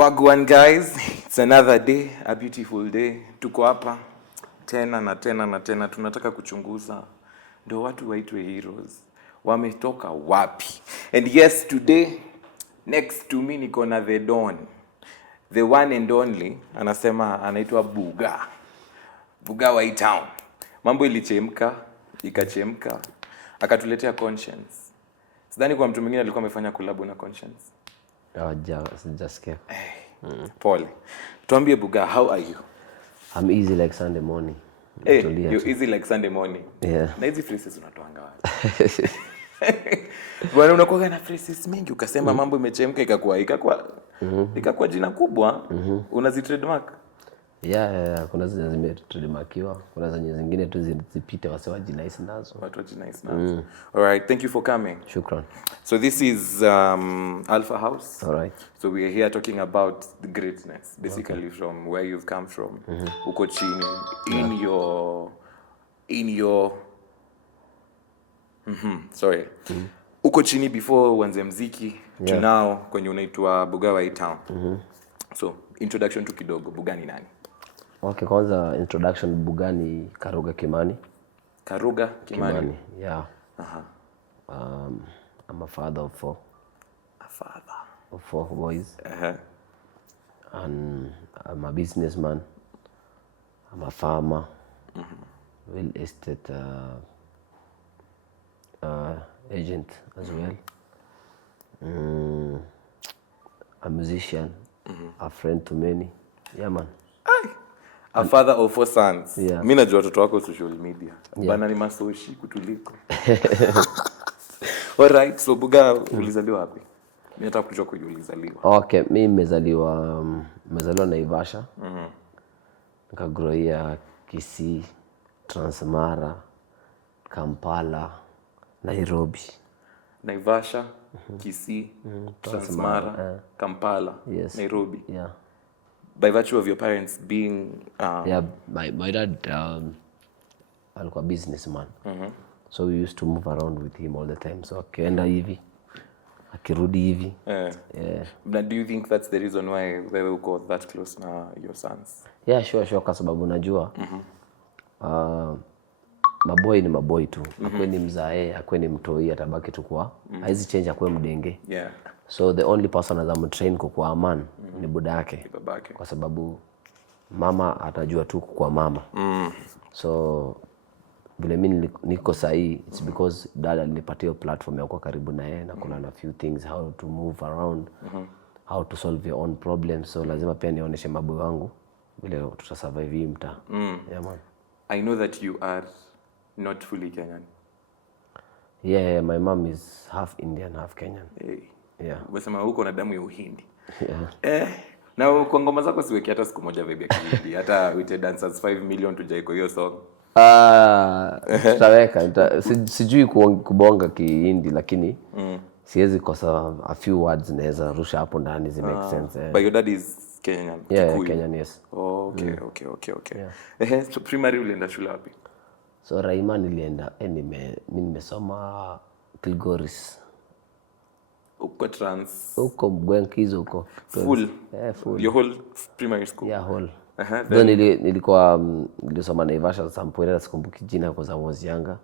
Wagwan guys, it's another day, a beautiful day. Tuko hapa tena na tena tunataka kuchunguza ndio watu waitwe heroes. Wametoka wapi? And yes, today next to me niko na the Don. The one and only, anasema anaitwa Bughaa. Bughaa wa town. Mambo ilichemka, ikachemka, akatuletea conscience. Sidhani kwa mtu mwingine alikuwa amefanya collab na conscience. Just kept. Paul, tuambie Bughaa, how are you? I'm easy like Sunday morning. Hey, you're easy like Sunday morning. Yeah. Na hizi phrases unatoanga wapi? Bwana unakuwa na phrases mingi ukasema mambo imechemka ikakuwa jina kubwa. Unazi trademark? Yeah, kuna zile trademarkiwa, kuna zingine tu zipite wasewaji nice nazo. Watu waji nice nazo. All right, thank you for coming. Shukran. So this is Alpha House. All right. So we are here talking about the greatness, basically from where you've come from. Uko chini in your sorry. Uko chini before uanze muziki to now kwenye unaitwa Bughaa wa town. So introduction tu kidogo, Bughaa ni nani? Okay, kwanza introduction, Bughaa ni Karuga Kimani. Karuga Kimani. Yeah. I'm a father of four. A father of four boys. And I'm a businessman. I'm a farmer. Real estate agent as well. A musician. A friend to many. Yeah, man. A father of four sons. Yeah. Mimi najua watoto wako social media. Bana ni masoshi kutuliko. All right, so Bughaa ulizaliwa wapi? Mimi nataka kujua kwa ulizaliwa. Okay, mimi nimezaliwa Naivasha. Nikagrowia Kisii, Transmara, Kampala, Nairobi. Naivasha, Kisii, Transmara, Kampala, Nairobi. Yeah. By virtue of your parents being yeah, my dad alikuwa businessman. So we used to move around with him all the time. So akienda hivi, akirudi hivi. Yeah. But do you think that's the reason why wewe uko that close na your sons? Yeah, sure, kwa sababu najua maboy ni maboy tu. Akwe ni mzae, akwe ni mtoi, atabaki tu kwa. Haizi change akwe mdenge. Yeah. So the only person azamutrain kwa aman ni budake. Babake. Kwa sababu mama atajua tu kwa mama. So vile mimi niko sahi, it's because dad alinipatia platform ya kuwa karibu na yeye na kuna na few things, how to move around, how to solve your own problems. So lazima pia nionyeshe maboy wangu vile tutasurvive hii mtaa. Yeah, man. I know that you are not fully Kenyan. Yeah, my mom is half Indian, half Kenyan. Hey. Yeah. Unasema huko na damu ya Uhindi. Yeah. Na kwa ngoma zako siweki hata siku moja vibe ya Kihindi. Hata with dancers 5 million tujai kwa hiyo song. Tutaweka. Sijui kubonga Kihindi lakini siwezi kosa a few words naweza rusha hapo ndani zi make sense. But your dad is Kenyan. Yeah, Kenyan, yes. Oh, okay. Yeah. So primary ulienda shule wapi? So Raima nilienda mimi nimesoma Kilgoris. Uko trans. Uko Mgwenkizo huko. Full. Yeah, full. Your whole primary school. Yeah, whole. Then nilisoma Naivasha Sampuera, sikumbuki jina kwa sababu was younger.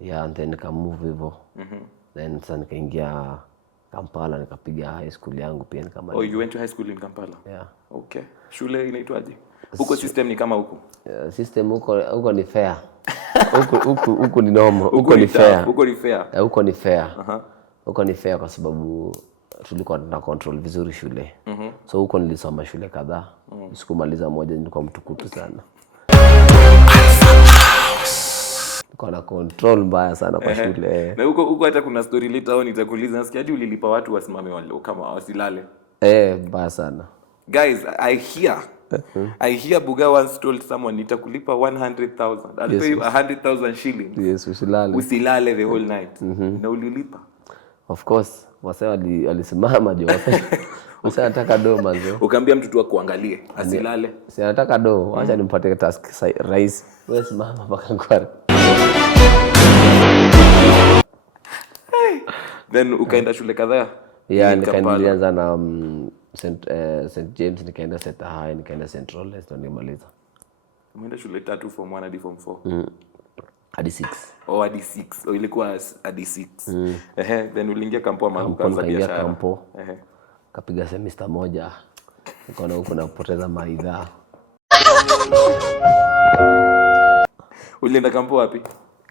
Yeah, and then nika move hivyo. Then sasa nikaingia Kampala nikapiga high school yangu pia nikamaliza. Oh, you went to high school in Kampala? Yeah. Okay. Shule inaitwaje? Huko system ni kama huko? System huko ni fair. Huko ni normal. Huko ni fair. Huko ni fair. Huko ni fair. Huko ni fair kwa sababu tulikuwa tuna control vizuri shule. So huko nilisoma shule kadhaa. Sikumaliza moja, nilikuwa mtukutu sana. Nilikuwa na control mbaya sana kwa shule. Na huko hata kuna story later on nitakuuliza, nasikia hadi ulilipa watu wasimame wale kama wasilale. Mbaya sana. Guys, I hear Bughaa once told someone nitakulipa 100,000. I'll pay you 100,000 shillings. Yes, usilale. Usilale the whole night. Na ulilipa? Of course, wase walisimama jo. Wase anataka do manzo. Ukaambia mtu tu akuangalie, asilale. Si anataka do, acha nimpatie task rais. Wewe simama mpaka kwari. Then ukaenda shule kadhaa? Yeah, nilianza na St James, nikaenda Seta High, nikaenda St Lawrence, ndo nimaliza. Umeenda shule 3 form 1 hadi form 4? Hadi 6. Oh, hadi 6. Oh, ilikuwa hadi 6. Then uliingia kampo ama Kampo, ukaanza nikaingia biashara? kampo. Kapiga semester moja. Nikaona huko napoteza maidha. Ulienda kampo wapi?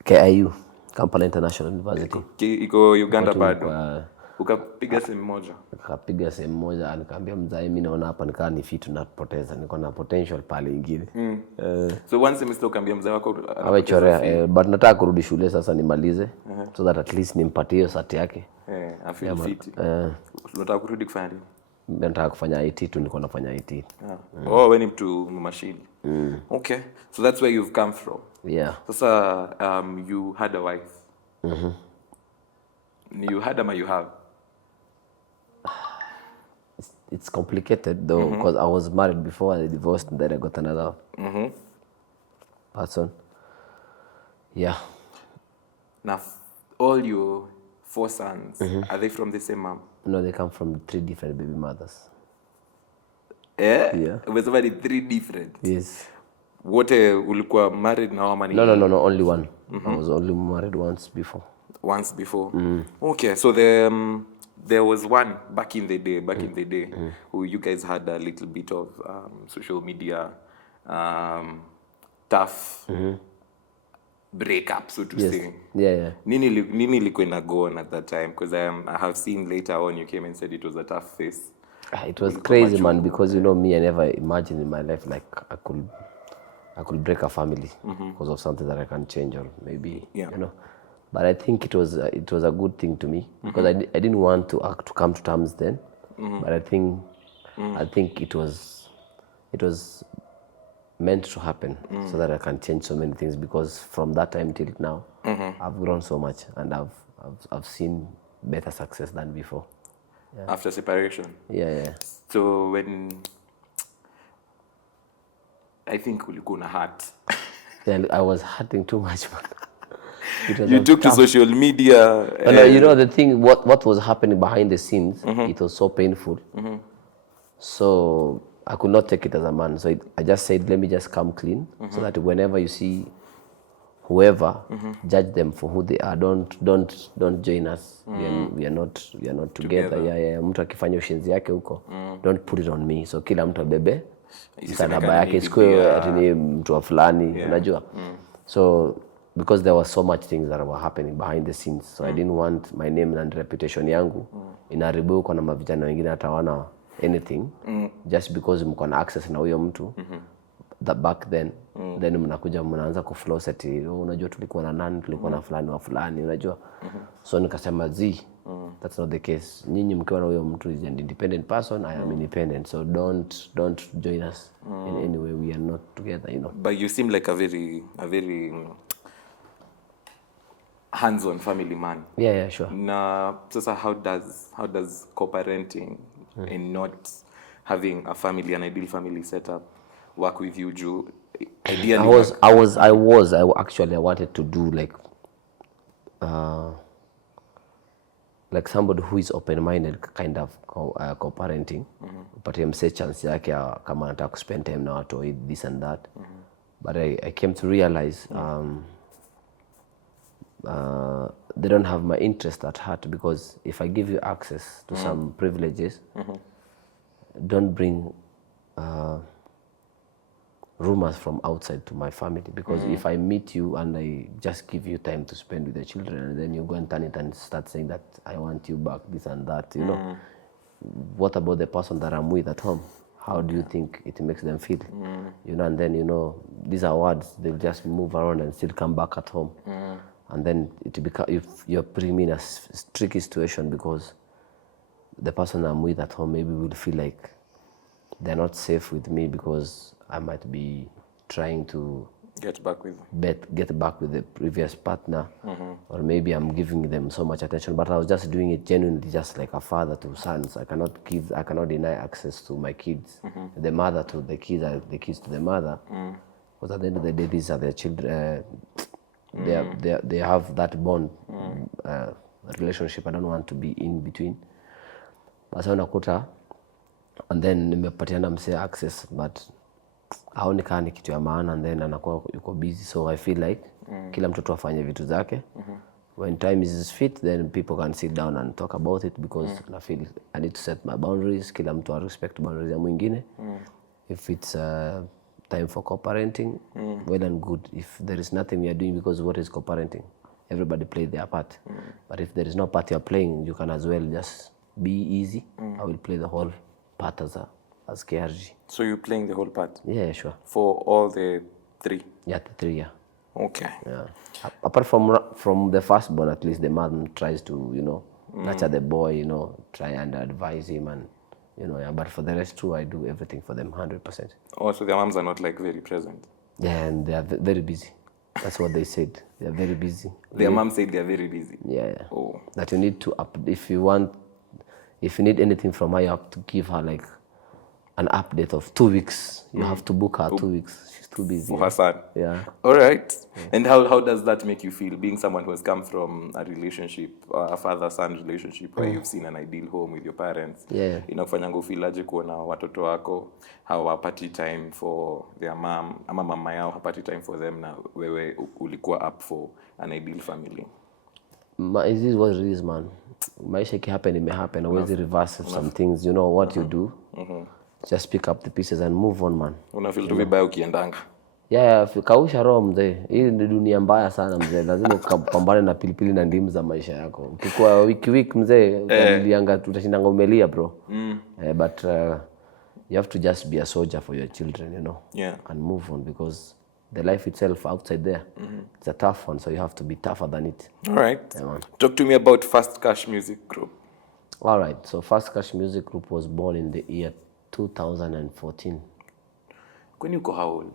KIU, Kampala International University. Iko Uganda bado. Ukapiga sehemu moja? Nikapiga sehemu moja, nikaambia mzae mimi naona hapa nikaa ni fitu napoteza. Niko na potential pale ingine. So one semester ukaambia mzae wako awechorea, but nataka kurudi shule sasa nimalize. So that at least nimpatie sati yake. I feel fit. Unataka kurudi kufanya nini? Nataka kufanya IT tu, niko nafanya IT. Oh, wewe ni mtu mashini. Okay. So that's where you've come from. Yeah. Sasa you had a wife. You had ama you have? It's complicated though, because I was married before I divorced, and then I got another person. Yeah. Now, all your 4 sons, are they from the same mom? No, they come from 3 different baby mothers. Yeah. Umesema ni 3 different? Yes. Wote ulikuwa married na wama ni? No, only one. I was only married once before. Once before? Okay, so there was one back in the day, who you guys had a little bit of social media tough breakup, so to say. Yeah. Nini ilikuwa ina go on at that time? Because I have seen later on you came and said it was a tough phase. It was crazy, man, because you know me, I never imagined in my life like I could break a family because of something that I can't change, or maybe you know. But I think it was a good thing to me, because I didn't want to come to terms then. But I think it was meant to happen, so that I can change so many things, because from that time till now I've grown so much, and I've seen better success than before. Yeah. After separation? Yeah. So when I think ulikuwa una hurt. Yeah, I was hurting too much, man. You took to social media. You know the thing, what was happening behind the scenes, it was so painful. So I could not take it as a man. So I just said, let me just come clean, so that whenever you see whoever, judge them for who they are. Don't join us. We are not together. Yeah. Mtu akifanya ushenzi yake huko, don't put it on me. So kila mtu abebe msalaba yake, sikuwe ati ni mtu wa fulani, unajua. So because there was so much things that were happening behind the scenes, so I didn't want my name and reputation yangu inaharibiwa kwa na mavijana wengine hatawana anything just because mko na access na huyo mtu. That back then mnakuja mnaanza kufloss ati unajua tulikuwa na nani, tulikuwa na fulani wa fulani, unajua. So nikasema that's not the case. Nyinyi mkiwa na huyo mtu is an independent person, I am independent, so don't join us in any way. We are not together, you know. But you seem like a very hands-on family man. Yeah, sure. Na sasa how does co-parenting and not having a family, an ideal family setup, work with you, Joe? Ideally, I wanted to do like somebody who is open-minded, kind of co-parenting. Upatie mse chance yake kama anataka spend time na watu, this and that. But I came to realize they don't have my interest at heart, because if I give you access to some privileges, don't bring rumors from outside to my family, because if I meet you and I just give you time to spend with the children, and then you go and turn it and start saying that I want you back, this and that, you know, what about the person that I'm with at home? How do you think it makes them feel? You know, and then, you know, these are words, they'll just move around and still come back at home. And then if you're putting me in a tricky situation, because the person I'm with at home maybe will feel like they're not safe with me, because I might be trying to get back with the previous partner, or maybe I'm giving them so much attention, but I was just doing it genuinely, just like a father to sons. I cannot deny access to my kids, the mother to the kids, the kids to the mother, because at the end of the day, these are their children. They have that bond, relationship. I don't want to be in between. Basa unakuta and then nimepatiana msee access but haoni kama ni kitu ya maana, and then anakuwa yuko busy, so I feel like kila mtu tu afanye vitu zake. When time is fit, then people can sit down and talk about it, because I feel I need to set my boundaries. Kila mtu a respect boundaries ya mwingine. If it's time for co-parenting, well and good. If there is nothing we are doing, because what is co-parenting? Everybody play their part. But if there is no part you are playing, you can as well just be easy. I will play the whole part as KRG. So you're playing the whole part? Yeah, sure. For all the 3? Yeah, the 3, yeah. Okay. Yeah. Apart from the firstborn, at least the mom tries to, you know, nurture the boy, you know, try and advise him, and you know, yeah. But for the rest too, I do everything for them 100%. Oh, so their moms are not like very present? Yeah, and they are very busy. That's what they said. They are very busy. Their mom said they are very busy? Yeah. Oh. That you need to if you need anything from her, you have to give her like an update of 2 weeks. You have to book her 2 weeks. She's too busy. For her son? Yeah. All right. And how does that make you feel, being someone who has come from a relationship, a father-son relationship, where you've seen an ideal home with your parents? Yeah. Inakufanyanga ufeel aje kuona watoto wako hawapati time for their mom, ama mama yao hapati time for them, na wewe ulikuwa up for an ideal family? It is what it is, man. Maisha ikihappen, it may happen. Always reverse some things. You know what you do. Just pick up the pieces and move on, man. Unafeel tu vibaya ukiendanga? Yeah, kausha roho mzee. Hii ni dunia mbaya sana mzee. Lazima ukapambane na pilipili na ndimu za maisha yako. Ukikuwa wiki mzee, utashindanga umelia, bro. But you have to just be a soldier for your children, you know. Yeah. And move on, because the life itself outside there, it's a tough one, so you have to be tougher than it. All right. Yeah, man. Talk to me about Fast Cash Music Group. All right. So Fast Cash Music Group was born in the year 2014. When you go how old?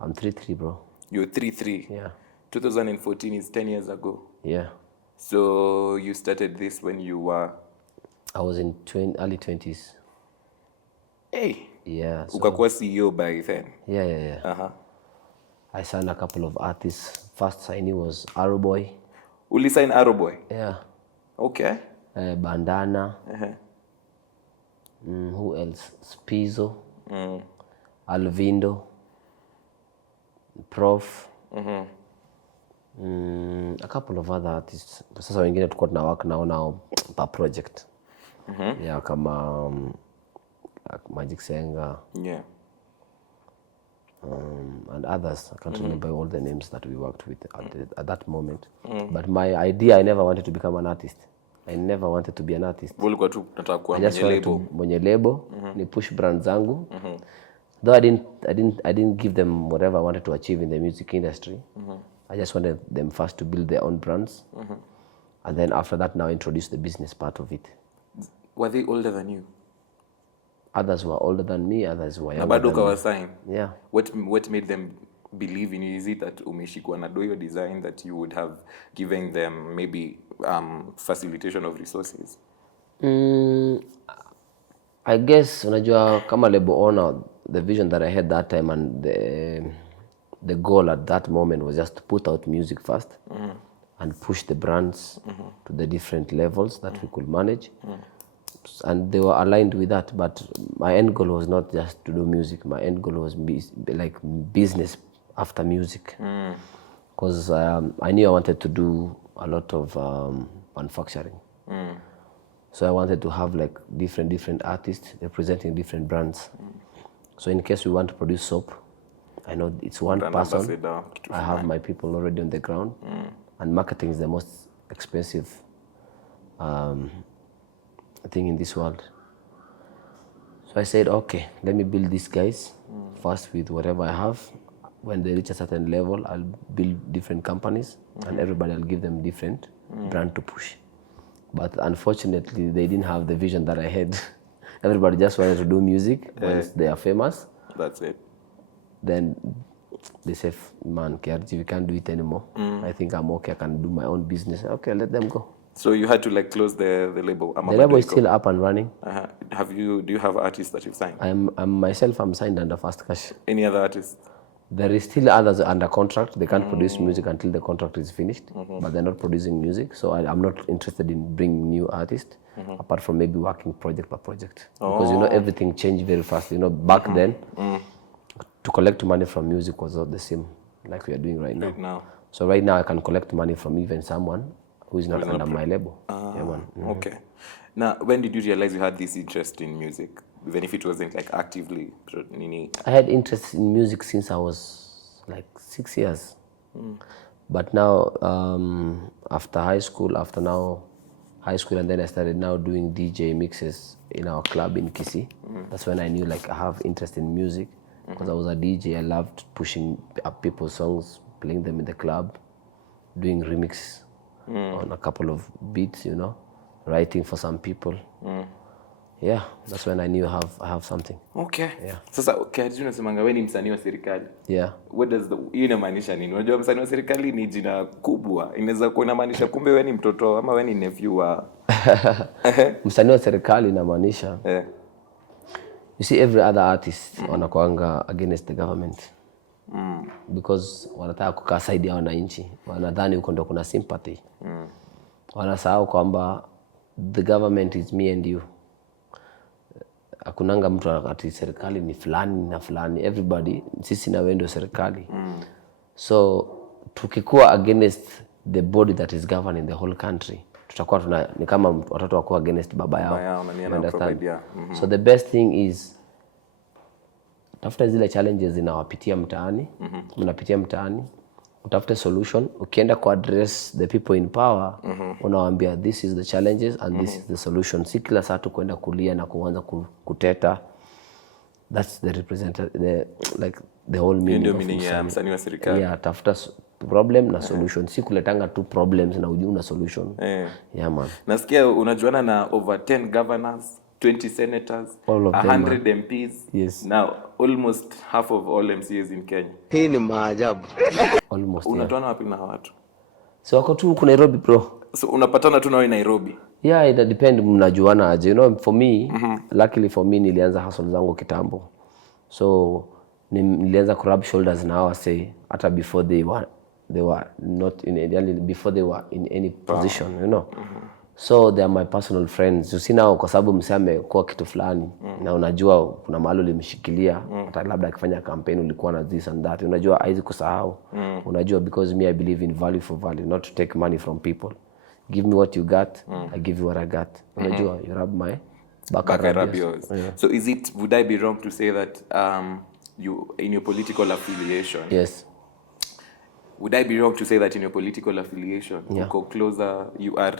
I'm 33, bro. You're 33? Yeah. 2014 is 10 years ago. Yeah. So you started this when you were? I was in early 20s. Hey. Yeah. So, ukakuwa CEO by then? Yeah. I signed a couple of artists. First signee was Arrowboy. Uli sign Arrowboy? Yeah. Okay. Bandana. Who else? Spizzo. Alvindo. Prof. A couple of other artists. Sasa wengine tulikuwa tunawaka nao per project. Yeah, kama Magic Senga. Yeah. And others. I can't remember all the names that we worked with at that moment. But my idea, I never wanted to become an artist. I never wanted to be an artist. Ulikuwa tu nataka kuwa I just wanted to mwenye label, ni push brand zangu. Though I didn't give them whatever I wanted to achieve in the music industry. I just wanted them first to build their own brands. And then after that, now introduce the business part of it. Were they older than you? Others were older than me, others were younger Bado than me. ukawa sign? Yeah. What made them believe in you? Is it that umeshikwa na doyo design that you would have given them maybe facilitation of resources? I guess, unajua kama label owner, the vision that I had that time and the goal at that moment was just to put out music first and push the brands to the different levels that we could manage. And they were aligned with that, but my end goal was not just to do music. My end goal was like business after music, because I knew I wanted to do a lot of manufacturing. So I wanted to have like different artists representing different brands. So in case we want to produce soap, I know it's one person. I have my people already on the ground, and marketing is the most expensive thing in this world. So I said, okay, let me build these guys first with whatever I have. When they reach a certain level, I'll build different companies, and everybody I'll give them different brand to push. But unfortunately, they didn't have the vision that I had. Everybody just wanted to do music. Once they are famous, that's it. Then they say, man, KRG, we can't do it anymore. I think I'm okay, I can do my own business. Okay, let them go. So you had to like close the label? The label is still up and running. Do you have artists that you've signed? I'm myself, I'm signed under Fast Cash. Any other artists? There is still others under contract. They can't produce music until the contract is finished, but they're not producing music. So I'm not interested in bringing new artists, apart from maybe working project by project. Because, you know, everything changed very fast. You know, back then, to collect money from music was not the same like we are doing right now. So right now I can collect money from even someone who is not under my label. Yeah, man. Okay. Now, when did you realize you had this interest in music, even if it wasn't like actively? I had interest in music since I was like 6 years. But now, after high school, and then I started now doing DJ mixes in our club in Kisii. That's when I knew like I have interest in music, because I was a DJ. I loved pushing up people's songs, playing them in the club, doing remix on a couple of beats, you know, writing for some people. Yeah, that's when I knew I have something. Okay. Yeah. Sasa KRG unasemanga wewe ni msanii wa serikali. Yeah. What does hiyo inamaanisha nini? Unajua msanii wa serikali ni jina kubwa. Inaweza kuwa inamaanisha kumbe wewe ni mtoto ama wewe ni nephew wa Msanii wa serikali inamaanisha. You see, every other artist wanakuanga against the government. Because wanataka kukaa side ya wananchi. Wanadhani huko ndio kuna sympathy. Wanasahau kwamba the government is me and you. Hakunanga mtu ati serikali ni fulani na fulani. Everybody, sisi na wewe ndio serikali. So tukikuwa against the body that is governing the whole country, tutakuwa ni kama watoto wako against baba yao. So the best thing is tafuta zile challenges zinawapitia mtaani, mnapitia mtaani, utafute solution. Ukienda ku address the people in power, unawaambia this is the challenges and this is the solution. Si kila saa tu kwenda kulia na kuanza kuteta. That's the representative, like the whole meaning ya msanii wa serikali. Yeah, tafuta problem na solution. Si kuletanga tu problems na ujuna solution. Yeah, man. Nasikia unajuana na over 10 governors, 20 senators, 100 MPs. Yes. Now, almost half of all MCAs in Kenya. Hii ni maajabu. Almost. Unatoana wapi na watu? So wako tu huko Nairobi, bro. So unapatana tu na Nairobi? Yeah, it depend mnajuana aje. You know, for me, luckily for me, nilianza hustle zangu kitambo. So nilianza kurub shoulders na hawa say hata before they were not in before they were in any position, you know. So they are my personal friends. You see now, kwa sababu msame kwa kitu fulani na unajua kuna mahali ulimshikilia, hata labda akifanya campaign ulikuwa na this and that. Unajua haizi kusahau. Unajua, because me I believe in value for value, not to take money from people. Give me what you got, I give you what I got. Unajua, you rub my back, I rub yours. Yeah. So would I be wrong to say that you in your political affiliation? Yes. Would I be wrong to say that in your political affiliation, you are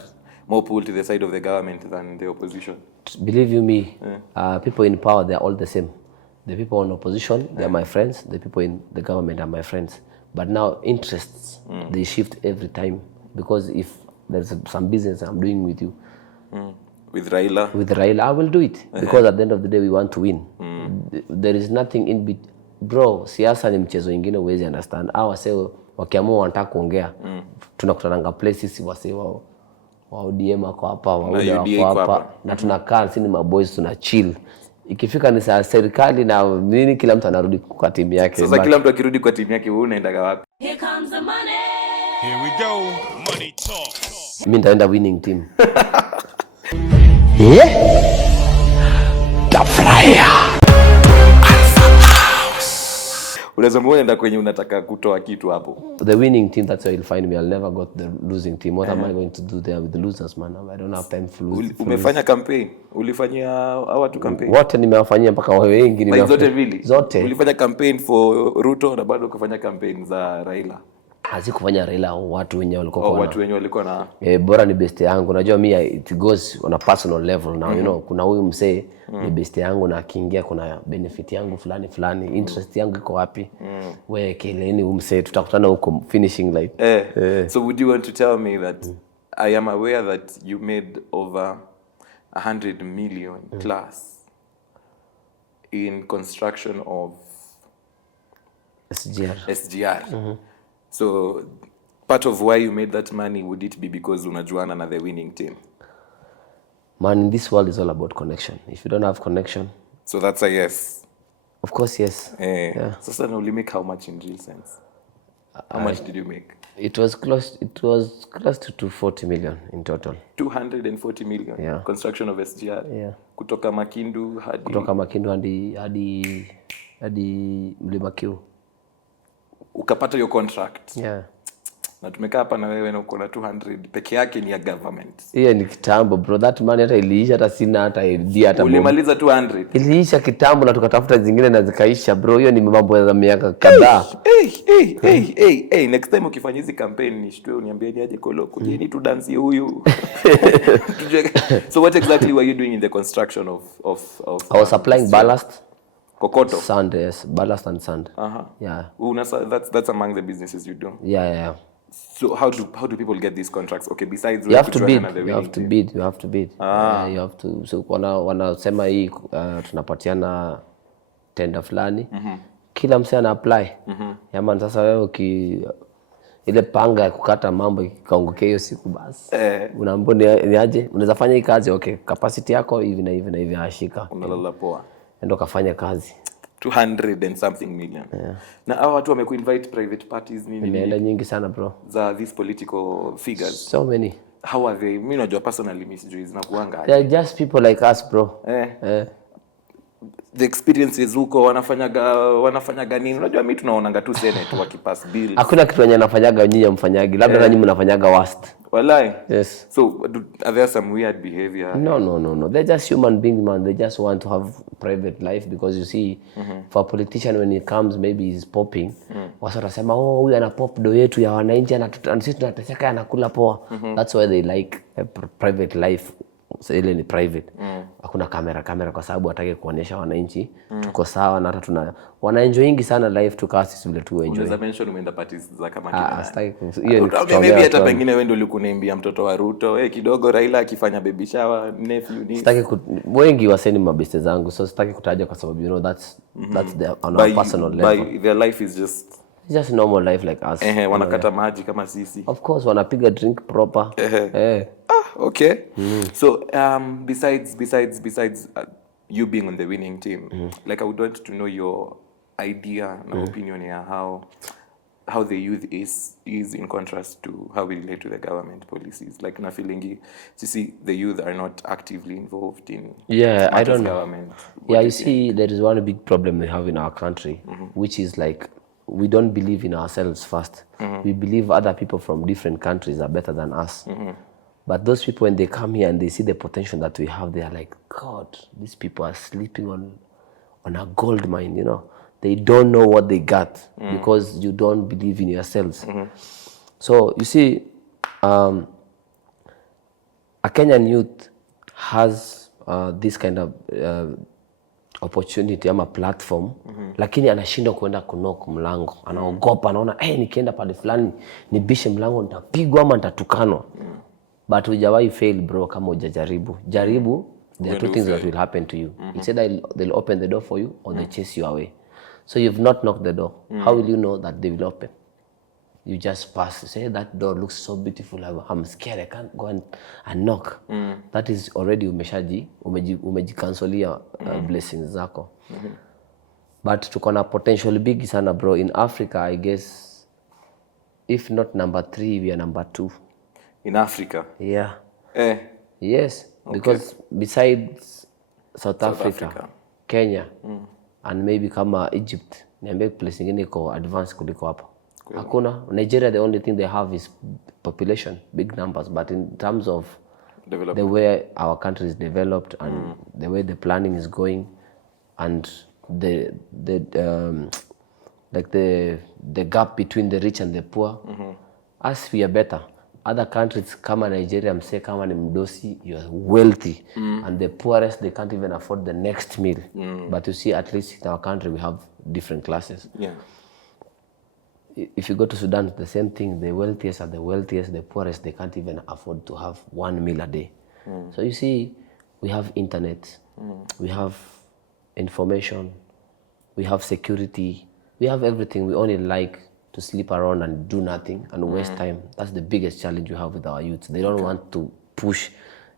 more pulled to the side of the government than the opposition? Believe you me, people in power, they are all the same. The people in opposition, they are my friends. The people in the government are my friends. But now interests, they shift every time. Because if there's some business I'm doing with you, with Raila, I will do it. Because at the end of the day, we want to win. There is nothing in between. Bro, siasa ni mchezo ingine uwezi understand. Hawa wase wakiamua wanataka kuongea, tunakutananga places wase wao. Wa ODM wako hapa, wa UDA wako hapa, na tunakaa sisi ma boys tuna chill. Ikifika ni saa serikali na nini, kila mtu anarudi kwa timu yake. Sasa kila mtu akirudi kwa timu yake, wewe unaenda wapi? Here comes the money. Here we go. Money talk. Mimi nitaenda winning team. Unaweza muenda kwenye unataka kutoa kitu hapo. The winning team, that's where you'll find me. I'll never got the losing team. What am I going to do there with the losers, man? I don't have time for losing. Umefanya campaign? Ulifanyia watu campaign? Wote nimewafanyia mpaka wengi nimewafanyia. Zote mbili? Zote. Ulifanya campaign for Ruto na bado ukafanya campaign za Raila? Hazikufanya Raila, watu wenye walikuwa na. Watu wenye walikuwa na. Bora ni best yangu. Unajua mimi it goes on a personal level now, you know. Kuna huyu msee ni best yangu na akiingia kuna benefit yangu fulani, interest yangu iko wapi? Wewe keleni msee tutakutana huko finishing line. So would you want to tell me that I am aware that you made over 100 million plus in construction of SGR. So part of why you made that money, would it be because unajuana na the winning team? Man, this world is all about connection. If you don't have connection, so that's a yes. Of course, yes. Yeah. Sasa now you make how much in real sense? How much did you make? It was close to 40 million in total. 240 million. Yeah. Construction of SGR. Yeah. Kutoka Makindu hadi Mlima Kiu. Ukapata your contract. Yeah. Na tumekaa hapa na wewe na uko na 200 peke yake ni ya government. Hiyo ni kitambo bro. That money hata iliisha, hata sina hata idea hata. Ulimaliza 200. Iliisha kitambo na tukatafuta zingine na zikaisha bro. Hiyo ni mambo ya miaka kadhaa. Hey, next time ukifanya hizi campaign nishtue uniambie ni aje Kolo kujeni tu dance huyu. So what exactly were you doing in the construction of I was supplying ballast, kokoto, sand, yes, ballast and sand. Yeah. That's among the businesses you do. Yeah. So how do people get these contracts? Okay, besides you have to bid. You have to bid. You have to. So wanasema hii tunapatiana tender fulani. Kila msee ana apply. Yaman sasa wewe ile panga ya kukata mambo ikaongokea hiyo siku basi. Unaambiwa ni aje? Unaweza fanya hii kazi, okay. Capacity yako hivi na hivi na hivi ashika. Unalala poa. Ndio kafanya kazi. 200 and something million. Na hao watu wamekuinvite private parties nini? Nimeenda nyingi sana bro. Za these political figures. So many. How are they? Mimi najua personally mimi sijui zinakuanga. They are just people like us bro. The experiences huko wanafanyaga nini? Unajua mimi tunaonanga tu Senate wakipass bills. Hakuna kitu wenye anafanyaga nyinyi mfanyagi. Labda na nyinyi mnafanyaga worst. Wallahi. Yes. So are there some weird behavior? No. They're just human beings, man. They just want to have private life because you see, for a politician when it comes, maybe he's popping. Wasa watasema, huyu ana pop do yetu ya wananchi na sisi tunateseka anakula poa. That's why they like a private life. So ile ni private. Hakuna kamera kwa sababu hataki kuonyesha wananchi tuko sawa na hata tuna wanaenjoy nyingi sana life tukasi vile tu enjoy. Unaweza mention umeenda parties za kama kina. Hiyo ni maybe hata pengine wewe ndio ulikuambia mtoto wa Ruto, kidogo Raila akifanya baby shower, nephew ni. Sitaki wengi waseni mabeste zangu, so sitaki kutaja kwa sababu you know that's on a personal level. By their life is just normal life like us. Wanakata maji kama sisi. Of course wanapiga drink proper. Okay. So besides you being on the winning team, like I would want to know your idea and opinion here how the youth is in contrast to how we relate to the government policies. Like na feeling you see the youth are not actively involved in I don't know. Government. You see there is one big problem we have in our country, which is like we don't believe in ourselves first. We believe other people from different countries are better than us. But those people, when they come here and they see the potential that we have, they are like, God, these people are sleeping on a gold mine, you know. They don't know what they got because you don't believe in yourselves. So, you see, a Kenyan youth has this kind of opportunity ama platform, lakini anashindwa kuenda knock mlango. Anaogopa, anaona, nikienda pale fulani, nibishe mlango, nitapigwa ama nitatukanwa. But hujawahi fail bro kama hujajaribu. Jaribu, there are two things that will happen to you. It's either they'll open the door for you or they chase you away. So you've not knocked the door. How will you know that they will open? You just pass. Say that door looks so beautiful. I'm scared. I can't go and knock. That is already umejikansolia blessings zako. But tuko na potential big sana bro. In Africa, I guess, if not number 3, we are number 2. In Africa? Yeah. Yes. Okay. Because besides South Africa, Kenya, and maybe kama Egypt, niambie place ingine iko advanced kuliko hapa. Hakuna. Nigeria, the only thing they have is population, big numbers. But in terms of the way our country is developed and the way the planning is going, and the gap between the rich and the poor, us we are better. Other countries kama Nigeria, mse kama ni mdosi, you are wealthy, and the poorest they can't even afford the next meal. But you see, at least in our country we have different classes. If you go to Sudan, the same thing. The wealthiest are the wealthiest, the poorest they can't even afford to have one meal a day. So you see, we have internet, we have information, we have security, we have everything. We only like to sleep around and do nothing and waste time. That's the biggest challenge we have with our youth. They don't want to push.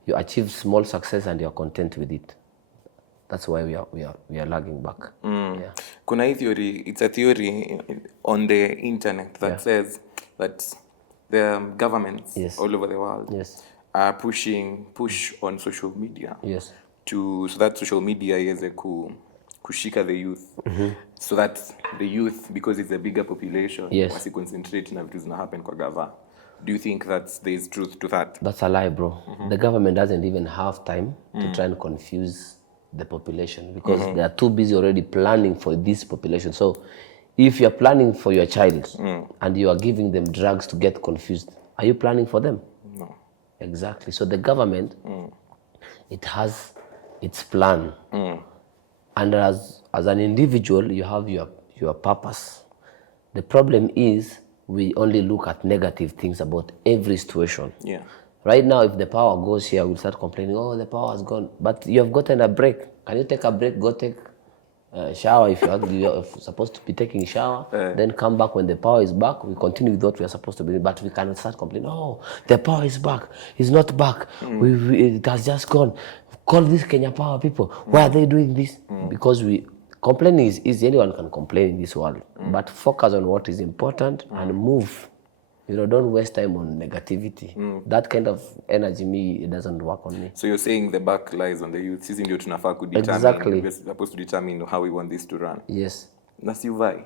You achieve small success and you're content with it. That's why we are lagging back. Yeah. Kuna hii theory, it's a theory on the internet that says that the governments Yes. all over the world Yes. are push on social media Yes. so that social media iweze kushika the youth, so that the youth, because it's a bigger population, Yes. wasi concentrate na vitu zina happen kwa gava. Do you think that there is truth to that? That's a lie, bro. The government doesn't even have time to try and confuse the population because they are too busy already planning for this population. So if you're planning for your child and you are giving them drugs to get confused, are you planning for them? No. Exactly. So the government, it has its plan. And as an individual, you have your purpose. The problem is we only look at negative things about every situation. Yeah. Right now, if the power goes here, we'll start complaining, oh, the power has gone. But you have gotten a break. Can you take a break? Go take a shower if you're supposed to be taking a shower. Then come back when the power is back. We continue with what we are supposed to be doing. But we cannot start complaining, oh, the power is back. It's not back. It has just gone. Call these Kenya power people. Why are they doing this? Because complaining is easy. Anyone can complain in this world. But focus on what is important and move. You know, don't waste time on negativity. That kind of energy, it doesn't work on me. So you're saying the back lies on the youth. Sisi ndio tunafaa kudetermine. Exactly. We're supposed to determine how we want this to run. Yes. Na si uvai.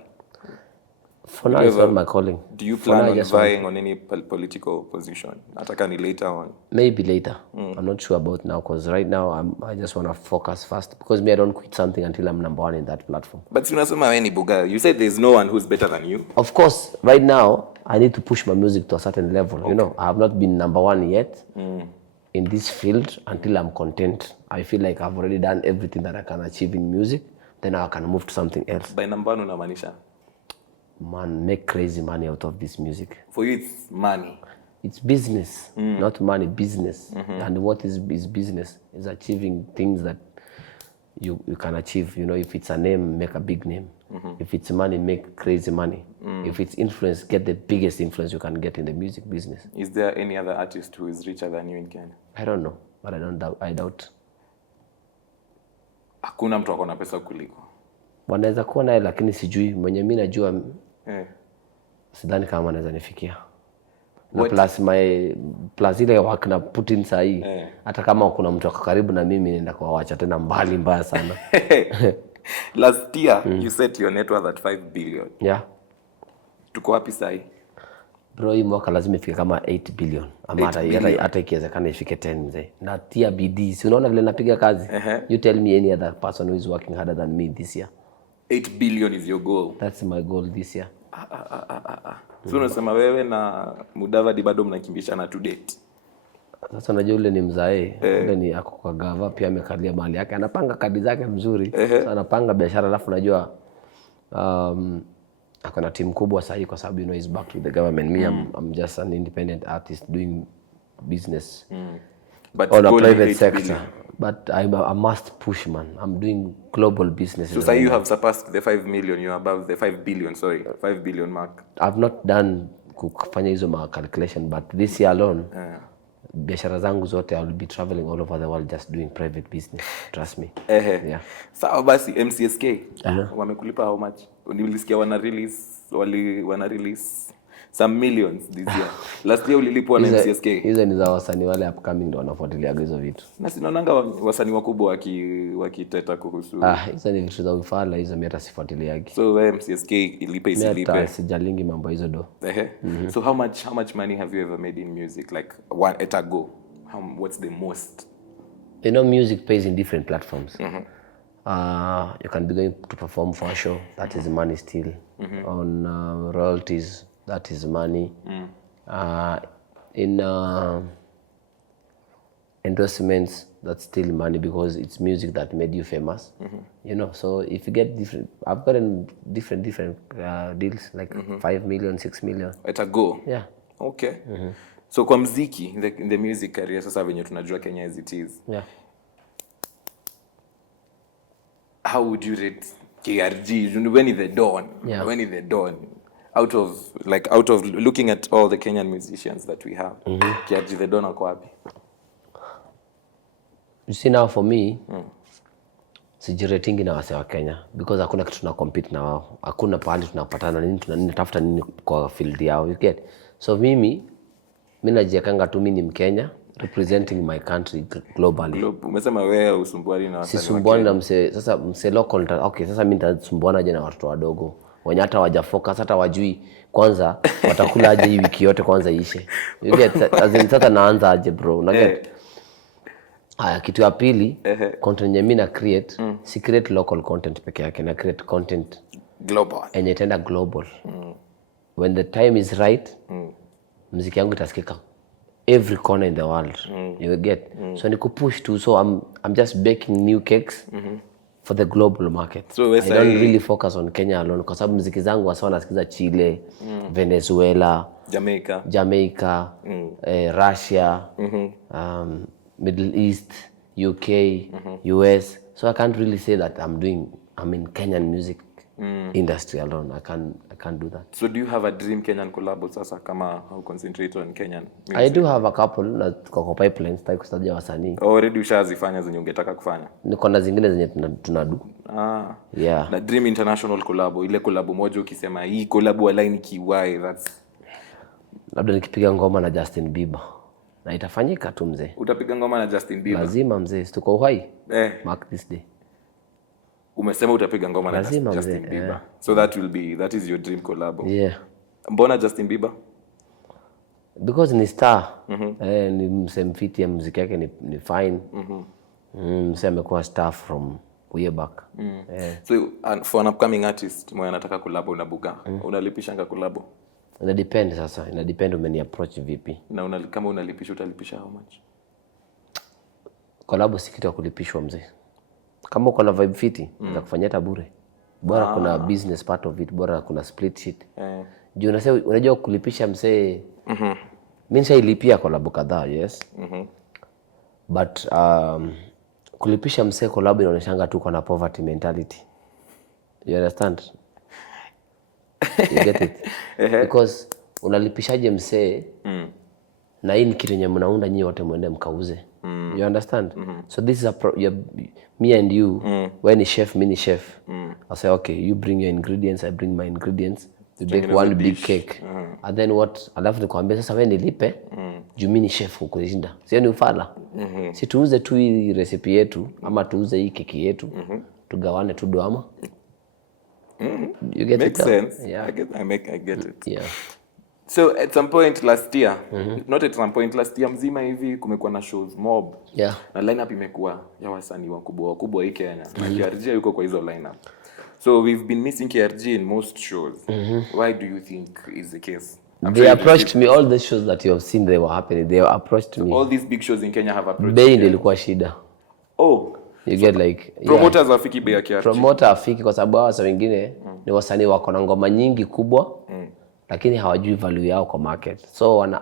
For now, it's not my calling. Do you For now, plan I on just vying on any political position? Nataka ni later on. Maybe later. I'm not sure about now because right now I just want to focus first because I don't quit something until I'm number one in that platform. But unasema wewe ni Bughaa. You said there's no one who's better than you. Of course, right now I need to push my music to a certain level. You know, I have not been number one yet in this field until I'm content. I feel like I've already done everything that I can achieve in music. Then I can move to something else. By number one unamaanisha? Man, make crazy money out of this music. For you it's money. It's business, not money, business. And what is business? Is achieving things that you can achieve. You know, if it's a name, make a big name. If it's money, make crazy money. If it's influence, get the biggest influence you can get in the music business. Is there any other artist who is richer than you in Kenya? I don't know, but I doubt. Hakuna mtu akona pesa kuliko. Wanaweza kuwa naye lakini sijui. Mwenye mimi najua sidhani kama anaweza nifikia. Na plus ile work na put in sahi. Hata kama kuna mtu karibu na mimi nenda kuacha tena mbaya sana. Last year you said your net worth at 5 billion. Yeah. Tuko wapi sahi? Bro, hii mwaka lazima ifike kama 8 billion. Ama hata ikiwezekana ifike 10 mzee. Na tia bidii. Si unaona vile napiga kazi? You tell me any other person who is working harder than me this year. 8 billion is your goal. That's my goal this year. So unasema wewe na Mudavadi bado mnakimbishana to date. Sasa unajua ule ni mzae, ule ni ako kwa gava pia amekalia mali yake. Anapanga kadi zake mzuri. Sasa anapanga biashara alafu unajua ako na timu kubwa sahi kwa sababu you know he's back with the government. Me I'm just an independent artist doing business. But on a private 8 sector. billion. But I must push, man. I'm doing global business. So you have surpassed the 5 million, you're above the 5 billion, 5 billion mark. I've not done kufanya hizo calculation, but this year alone, biashara zangu zote I will be traveling all over the world just doing private business. Trust me. Yeah. Sawa basi MCSK, wamekulipa how much? Nilisikia wana release some millions this year. Last year ulilipwa na MCSK. Hizo ni za wasanii wale upcoming ndio wanafuatilia hizo vitu. Na sinaonanga wasanii wakubwa wakiteta kuhusu. Hizo ni vitu za ufala, hizo mimi hata sifuatiliagi. So MCSK ilipe isilipe. Mimi sijalingi mambo hizo do. So how much money have you ever made in music, like one at a go? What's the most? You know, music pays in different platforms. You can be going to perform for a show, that is money still. On royalties, that is money. In endorsements, that's still money because it's music that made you famous. You know, so if you get different, I've gotten different deals, like 5 million, 6 million. At a go? Yeah. Okay. So kwa mziki, in the music career, sasa venye tunajua Kenya as it is. Yeah. How would you rate KRG? When is the dawn? Yeah. When is the dawn? Out of looking at all the Kenyan musicians that we have, KRG the dawn ako wapi? You see now for me, sijiratingi na wase wa Kenya because hakuna kitu tuna compete na wao. Hakuna pahali tunapatana nini tunatafuta nini kwa field yao. You get? So mimi najiekanga tu mimi ni Mkenya representing my country globally. Umesema wewe usumbuani na wasanii. Sisumbuani na sasa mse local. Okay, sasa mimi nitasumbuana aje na watoto wadogo. Wenye hata wajafocus hata wajui kwanza watakula aje hii wiki yote kwanza ishe. You get? Sasa naanza aje bro. Una get? Haya, kitu ya pili, content yenye mimi na create, si create local content peke yake, na create content global. Enye tenda global. When the time is right, muziki yangu itasikika every corner in the world. You get? So ni kupush tu, so I'm just baking new cakes for the global market. So I don't really focus on Kenya alone kwa sababu muziki zangu wasa wanasikiza Chile, Venezuela, Jamaica, Russia, Middle East, UK, US. So I can't really say that I'm in Kenyan music industry alone. I can't do that. So do you have a dream Kenyan collab sasa kama how concentrate on Kenyan music? I do have a couple na kwa pipeline sitaki kustaja wasanii. Already ushazifanya zenye ungetaka kufanya? Niko na zingine zenye tunadu. Yeah. Na dream international collab, ile collab moja ukisema hii collab wala ni kiwai, that's labda nikipiga ngoma na Justin Bieber. Na itafanyika tu mzee. Utapiga ngoma na Justin Bieber? Lazima mzee, tuko uhai. Mark this day. Umesema utapiga ngoma na Justin Bieber. So that is your dream collab. Yeah. Mbona Justin Bieber? Because ni star. Ni msemfiti ya muziki yake ni fine. Msema amekuwa star from way back. So for an upcoming artist mwenye anataka collab na Bughaa, unalipishanga collab? Ina depend sasa. Ina depend umeni approach vipi. Na kama unalipisha utalipisha how much? Collab si kitu ya kulipishwa mzee. Kama uko na vibe fiti, unaweza kufanya hata bure. Bora kuna business part of it, bora kuna split sheet. Juu unajua kulipisha mzee. Mimi nishailipia collab kadhaa, yes. But kulipisha mzee collab inaoneshanga tu kuna poverty mentality. You understand? You get it? Because unalipishaje msee na hii ni kitu yenye mnaunda nyinyi wote muende mkauze. You understand? So this is me and you, when is chef, mini chef. I say okay, you bring your ingredients, I bring my ingredients. We bake one big cake. And then what? Alafu nikwambia sasa wewe nilipe juu mimi ni chef kukushinda. Sio ni ufala. Si tuuze tu hii recipe yetu ama tuuze hii keki yetu. Tugawane tu doama. You get Makes it? sense. Yeah. I get it. Yeah. So at some point last year, not at some point last year mzima hivi kumekuwa na shows mob. Yeah. Na lineup imekuwa ya wasanii wakubwa hii Kenya. Na KRG yuko kwa hizo lineup. So we've been missing KRG in most shows. Why do you think is the case? They approached me, all the shows that you have seen they were happening, they approached me. All these big shows in Kenya have approached Bei ndio ilikuwa shida. You get like promoters wafiki bei ya KRG. Promoter afiki kwa sababu wasa wengine ni wasanii wako na ngoma nyingi kubwa lakini hawajui value yao kwa market. So wana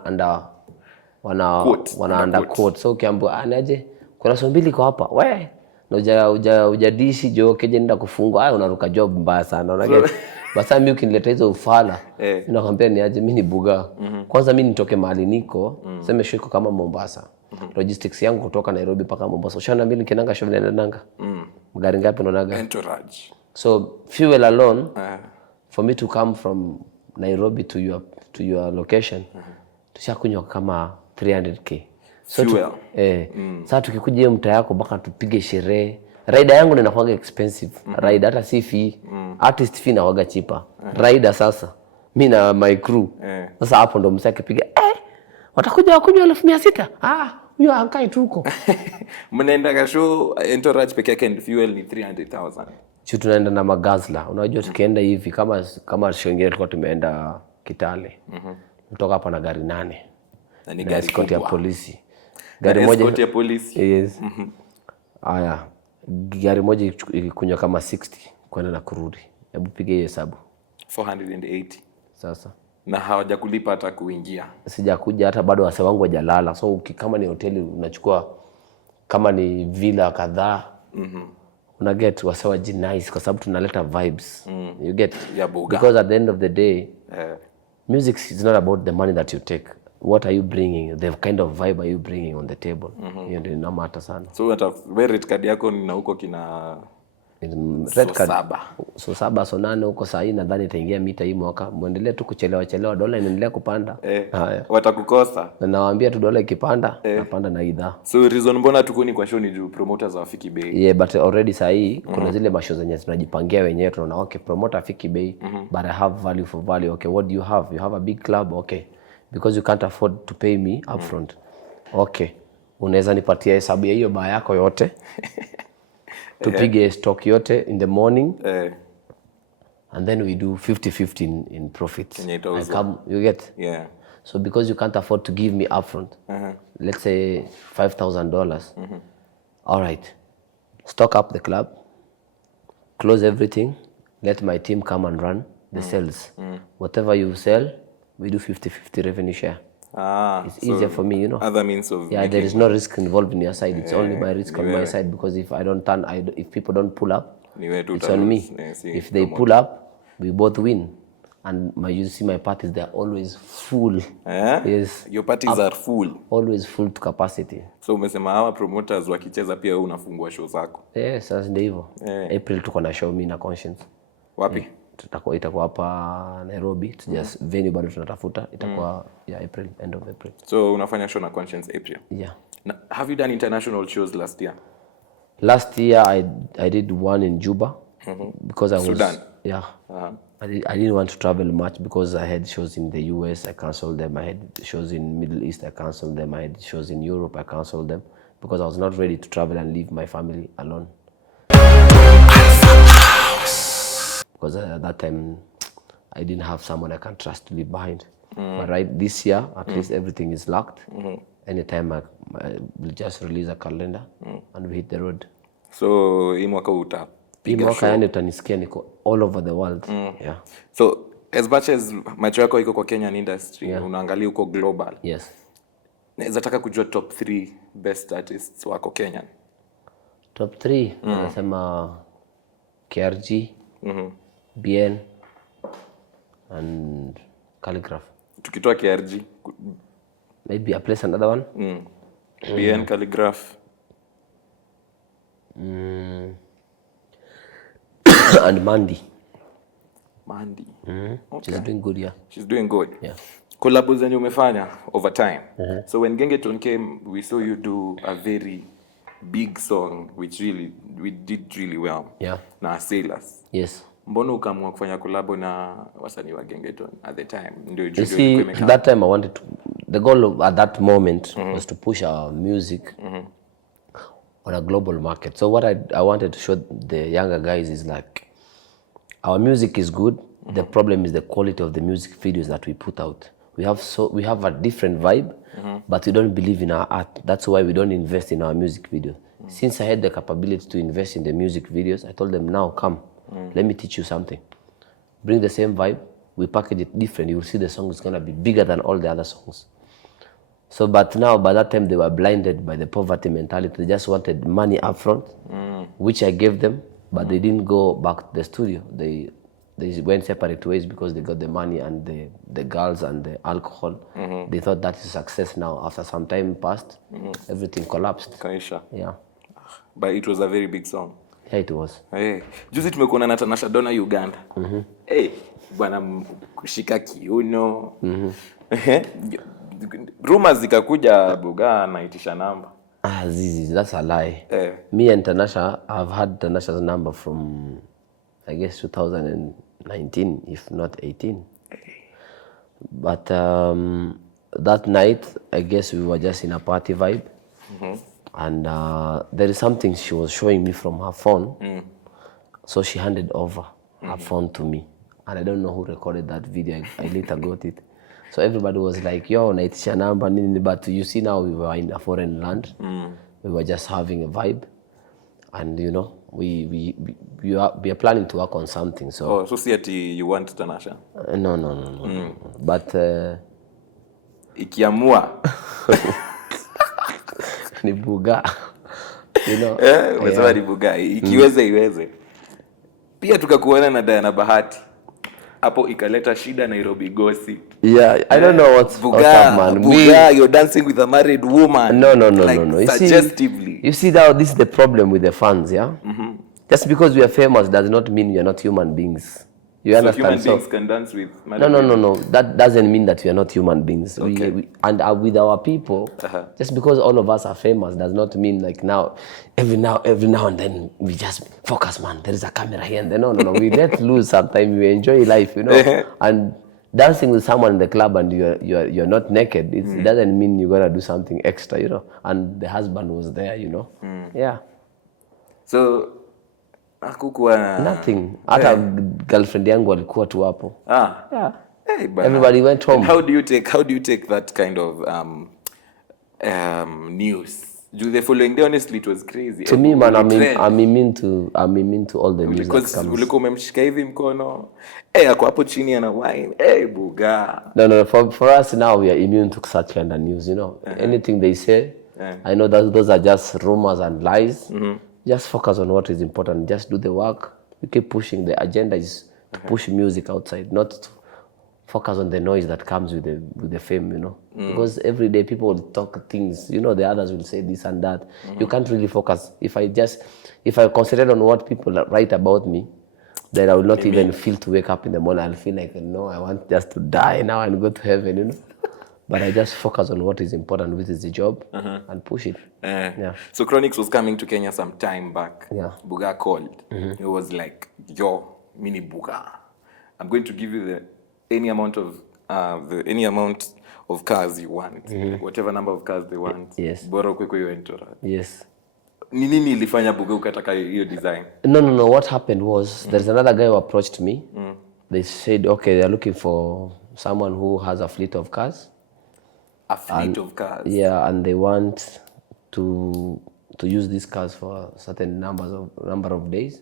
underquote. So ukiambiwa anaje kuna show mbili kwa hapa. We na ujadishi jo keje nenda kufungwa. Unaruka job mbaya sana. Unaget. Basa mimi ukiniletea hizo ufala, ninakwambia ni aje mimi ni Bughaa. Kwanza mimi nitoke mahali niko, sema show iko kama Mombasa. Logistics yangu kutoka Nairobi mpaka Mombasa. Ushana mimi nikienda show ninaendanga. Gari ngapi unaonaga? Entourage. So fuel alone for me to come from Nairobi to your location tushakunywa kama 300k. So fuel. Sasa tukikuja hiyo mtaa yako mpaka tupige sherehe. Rider yangu ninakuwa expensive. Rider hata si fee. Artist fee nawaga cheaper. Rider sasa mimi na my crew. Sasa hapo ndo msaki piga watakuja wakunywa 1600. Huyo ankai tuko. Mnaenda ka show entourage peke yake fuel ni 300,000. Sisi tunaenda na magazla. Unajua tukienda hivi kama show nyingine tulikuwa tumeenda Kitale. Kutoka hapa na gari 8. Na ni gari escort ya polisi. Gari moja escort ya polisi. Yes. Aya. Gari moja ilikunywa kama 60 kwenda na kurudi. Hebu piga hiyo hesabu. 480. Sasa. Na hawajakulipa hata kuingia. Sijakuja hata bado wase wangu hajalala. So kama ni hoteli unachukua kama ni villa kadhaa. Una get wase waji nice kwa sababu tunaleta vibes. You get? Yeah, because at the end of the day, music is not about the money that you take. What are you bringing? The kind of vibe are you bringing on the table? Hiyo ndio ina matter sana. So hata rate card yako ni na huko kina Red card. Saba. So 7 so 8 huko saa hii nadhani itaingia mita hii mwaka. Muendelee tu kuchelewa dola inaendelea kupanda. Haya. Watakukosa. Na nawaambia tu dola ikipanda, napanda na idhaa. So reason mbona tukuni kwa show ni juu promoters hawafiki bei. Yeah, but already saa hii kuna zile mashow zenye tunajipangia wenyewe tunaona okay promoter afiki bei but I have value for value. Okay, what do you have? You have a big club, okay. Because you can't afford to pay me upfront. Okay. Unaweza nipatia hesabu ya hiyo baa yako yote. Tupige stock yote in the morning. And then we do 50-50 in profits. I come, you get? Yeah. So because you can't afford to give me upfront, let's say $5,000. All right. Stock up the club. Close everything. Let my team come and run the sales. Whatever you sell, we do 50-50 revenue share. It's easier for me, you know. Other means of there is no risk involved in your side. It's only my risk on my side because if I don't turn, if people don't pull up, it's on me. If they pull up, we both win. And you see my parties, they're always full. Yes. Your parties are full. Always full to capacity. So umesema hawa promoters wakicheza pia wewe unafungua show zako. Sasa ndio hivyo. April tuko na show mimi na Conscience. Wapi? Itakuwa hapa Nairobi. Just venue bado tunatafuta. Itakuwa April, end of April. So unafanya show na Conscience April? Yeah. Now, have you done international shows last year? Last year I did one in Juba because I was Sudan. Yeah. I didn't want to travel much because I had shows in the US, I cancelled them. I had shows in Middle East, I cancelled them. I had shows in Europe, I cancelled them because I was not ready to travel and leave my family alone. Because at that time, I didn't have someone I can trust to leave behind. But right this year, at least everything is locked. Anytime I will just release a calendar and we hit the road. So hii mwaka hii mwaka yani utanisikia niko all over the world. Yeah. So as much as macho yako iko kwa Kenyan industry, unaangalia uko global. Yes. Naweza taka kujua top 3 best artists wako Kenyan. Top 3 nasema KRG, BN and Calligraph. Tukitoa KRG, maybe I place another one. BN, Calligraph. And Mandy. Okay. She's doing good, yeah. She's doing good. Yeah. Collabs zenye umefanya over time. So when Gengeton came, we saw you do a very big song which we did really well. Yeah. Na Sailors. Yes. Mbona ukaamua kufanya collab na wasanii wa Gengeton at the time? You see, that time I wanted to, the goal at that moment was to push our music on a global market. So what I wanted to show the younger guys is like, our music is good. The problem is the quality of the music videos that we put out. We have a different vibe, but we don't believe in our art. That's why we don't invest in our music video. Since I had the capability to invest in the music videos, I told them, now come, let me teach you something. Bring the same vibe, we package it different. You will see the song is gonna be bigger than all the other songs. So, but now, by that time, they were blinded by the poverty mentality. They just wanted money up front, which I gave them, but they didn't go back to the studio. They went separate ways because they got the money and the girls and the alcohol. They thought that is success now. After some time passed, everything collapsed. Kaisha. Yeah. But it was a very big song. Yeah, it was. Hey, juzi tumekuona na Tanasha Donna Uganda. Hey, bwana kushika kiuno. Rumors zikakuja Bughaa anaitisha namba. Zizi, that's a lie. Me and Tanasha, I've had Tanasha's number from, I guess, 2019, if not 18. But that night, I guess we were just in a party vibe. And there is something she was showing me from her phone. So she handed over her phone to me. And I don't know who recorded that video. I later got it. So everybody was like, yo, naitisha namba nini, but you see now we were in a foreign land. We were just having a vibe. And you know, we are planning to work on something. So so see ati you want Tanasha? No. But ikiamua ni Bughaa. You know. Umesema ni Bughaa. Ikiweze iweze. Pia tukakuona na Diana Bahati. Hapo ikaleta shida Nairobi gossip. Yeah, I don't know what's up, man. Bughaa, you're dancing with a married woman. No. Suggestively. You see now, this is the problem with the fans, yeah? Just because we are famous does not mean we are not human beings. You So understand? human beings can dance with No. That doesn't mean that we are not human beings. Okay. And with our people, just because all of us are famous does not mean like now, every now and then we just focus, man. There is a camera here and there. No. We let loose sometimes. We enjoy life, And dancing with someone in the club and you're not naked, it doesn't mean you're gonna do something extra, And the husband was there, Yeah. So hakukuwa Nothing. Hata girlfriend yangu alikuwa tu hapo. Yeah. Hey, bana. Everybody went home. And how do you take that kind of news? The following day, honestly, it was crazy. To me, man, I'm immune to all the news because that comes. ulikuwa umemshika hivi mkono, ako hapo chini ana wine, Bughaa. No. For us now, we are immune to such kind of news. Anything they say, I know that those are just rumors and lies. Just focus on what is important. Just do the work. You keep pushing. The agenda is to push music outside, not to focus on the noise that comes with the fame, Because every day people will talk things, the others will say this and that. You can't really focus. If I concentrate on what people write about me, then I will not even feel to wake up in the morning. I'll feel like, no, I want just to die now and go to heaven, But I just focus on what is important, which is the job, and push it. Yeah. So Chronix was coming to Kenya some time back. Yeah. Bughaa called. He was like, yo, mini Bughaa, I'm going to give you any amount of cars you want, whatever number of cars they want. Yes. Bora ukwe hiyo entourage. Yes. Ni nini ilifanya Bughaa ukataka hiyo design? No. What happened was there's another guy who approached me. They said, okay, they're looking for someone who has a fleet of cars. A fleet of cars. Yeah, and they want to use these cars for a certain number of days,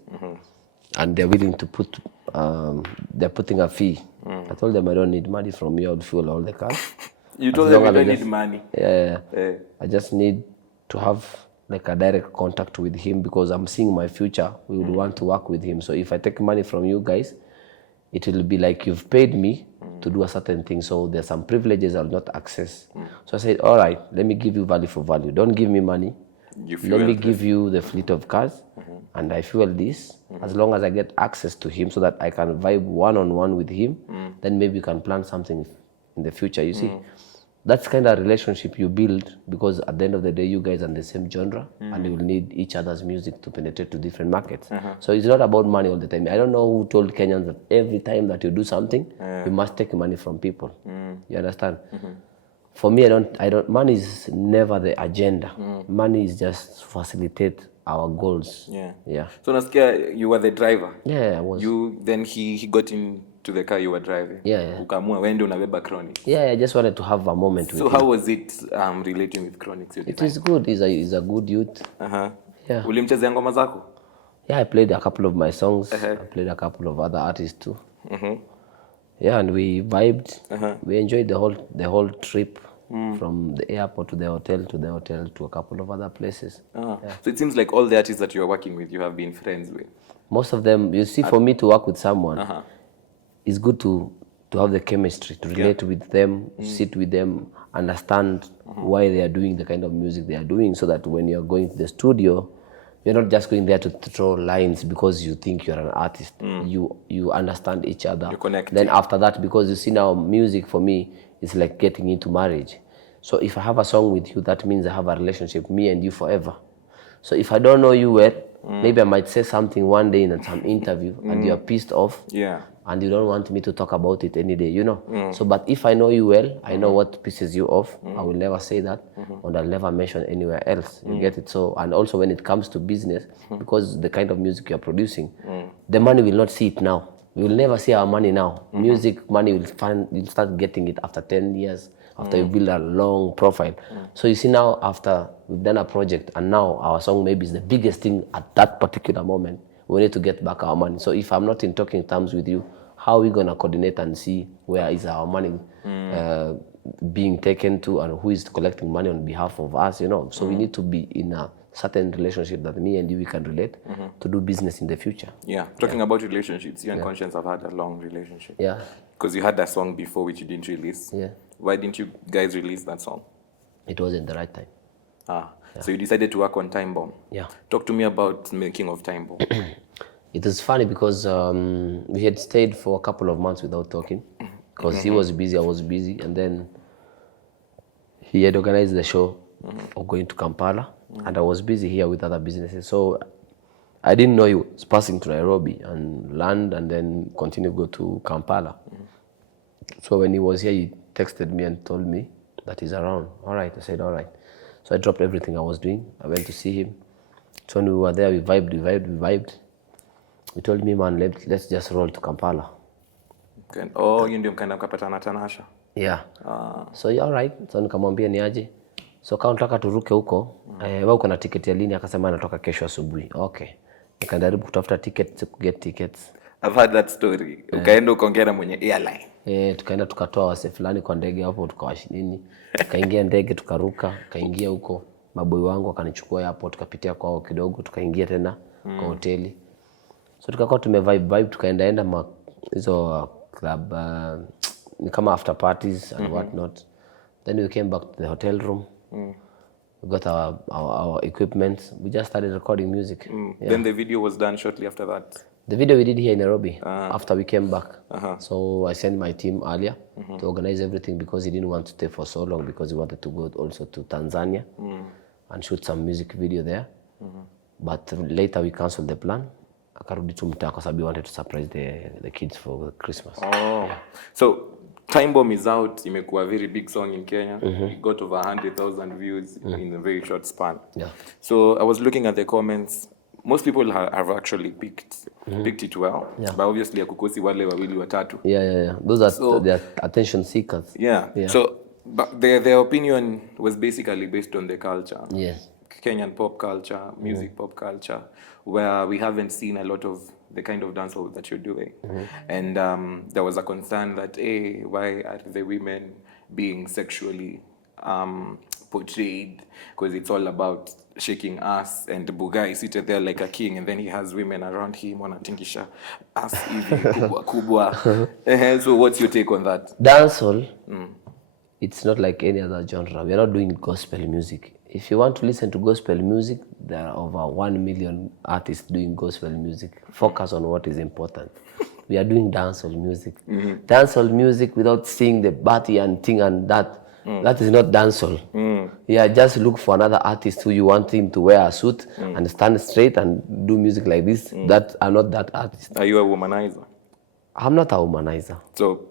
and they're willing to put. They're putting a fee. I told them I don't need money from you. I'll fuel all the cars. You told them you don't need money. Yeah. I just need to have like a direct contact with him because I'm seeing my future. We would want to work with him. So if I take money from you guys, it will be like you've paid me to do a certain thing. So there's some privileges I'll not access. So I said, all right, let me give you value for value. Don't give me money. Let me give you the fleet of cars and I fuel this. As long as I get access to him so that I can vibe one-on-one with him, then maybe you can plan something in the future. You see, that's kind of relationship you build because at the end of the day, you guys are in the same genre and you will need each other's music to penetrate to different markets. So it's not about money all the time. I don't know who told Kenyans that every time that you do something, you must take money from people. You understand? For me, I don't. Money is never the agenda. Money is just to facilitate our goals. Yeah. So nasikia you were the driver. Yeah, I was. Then he got into the car you were driving. Yeah. Ukamua wende unabeba Chronix. Yeah, I just wanted to have a moment with him. So how was it relating with Chronix? It is good. He's a good youth. Yeah. Ulimchezea ngoma zako? Yeah, I played a couple of my songs. I played a couple of other artists too. Yeah, and we vibed. We enjoyed the whole trip from the airport to the hotel to a couple of other places. So it seems like all the artists that you are working with, you have been friends with. Most of them, you see, for me to work with someone, it's good to have the chemistry, to relate with them, sit with them, understand why they are doing the kind of music they are doing, so that when you're going to the studio, you're not just going there to throw lines because you think you're an artist. You understand each other. You connect. Then after that, because you see now, music for me is like getting into marriage. So if I have a song with you, that means I have a relationship, me and you forever. So if I don't know you well, maybe I might say something one day in some interview and you're pissed off. Yeah. And you don't want me to talk about it any day, you know. So, but if I know you well, I know what pisses you off. I will never say that, and I'll never mention anywhere else. You get it? So, and also when it comes to business, because the kind of music you're producing, the money will not see it now. We will never see our money now. Music money you'll start getting it after 10 years, after you build a long profile. So you see now, after we've done a project, and now our song maybe is the biggest thing at that particular moment. We need to get back our money. So if I'm not in talking terms with you, how are we going to coordinate and see where is our money being taken to and who is collecting money on behalf of us, you know? So we need to be in a certain relationship that me and you, we can relate to do business in the future. Yeah. Talking about relationships, you and Conscience have had a long relationship. Yeah. Because you had that song before which you didn't release. Yeah. Why didn't you guys release that song? It wasn't the right time. So you decided to work on Time Bomb. Yeah. Talk to me about making of Time Bomb. It was funny because we had stayed for a couple of months without talking because he was busy, I was busy, and then he had organized the show of going to Kampala, and I was busy here with other businesses. So I didn't know he was passing to Nairobi and land and then continue go to Kampala. So when he was here, he texted me and told me that he's around. All right, I said, all right. So I dropped everything I was doing. I went to see him. So when we were there, we vibed. He told me, man, let's just roll to Kampala. Okay. Oh, you ndio mkaenda mkapatana Tanasha. Yeah. So yeah, all right. So nikamwambia ni aje. So kama unataka turuke huko, wewe uko na ticket ya lini? Akasema anatoka kesho asubuhi. Okay. Nikajaribu kutafuta tickets, get tickets. I've heard that story. Ukaenda ukaongea na mwenye airline. Tukaenda tukatoa wase fulani kwa ndege hapo tukawashi nini. Tukaingia ndege tukaruka, kaingia huko. Maboi wangu akanichukua hapo tukapitia kwao kidogo, tukaingia tena kwa hoteli. So tukakuwa tumevibe tukaenda hizo club ni kama after parties and what not. Then we came back to the hotel room. We got our equipment. We just started recording music. Yeah. Then the video was done shortly after that. The video we did here in Nairobi after we came back. So I sent my team earlier to organize everything because he didn't want to stay for so long because he wanted to go also to Tanzania and shoot some music video there. But later we canceled the plan. Akarudi tu mtaa kwa sababu we wanted to surprise the kids for Christmas. Oh. Yeah. So Time Bomb is out. Imekuwa a very big song in Kenya. It got over 100,000 views in a very short span. Yeah. So I was looking at the comments. Most people have actually picked it well. Yeah. But obviously akukosi wale wawili watatu. Yeah. Those are the attention seekers. Yeah. So but their opinion was basically based on the culture. Yes. Kenyan pop culture, music pop culture, where we haven't seen a lot of the kind of dancehall that you're doing. And there was a concern that, hey, why are the women being sexually portrayed? Because it's all about shaking ass, and Bughaa is seated there like a king, and then he has women around him wanatingisha ass hivi kubwa. So what's your take on that? Dancehall, it's not like any other genre. We're not doing gospel music. If you want to listen to gospel music, there are over 1 million artists doing gospel music. Focus on what is important. We are doing dancehall music. Dancehall music without seeing the body and thing and that. That is not dancehall. Yeah, just look for another artist who you want him to wear a suit and stand straight and do music like this. That are not that artist. Are you a womanizer? I'm not a womanizer. So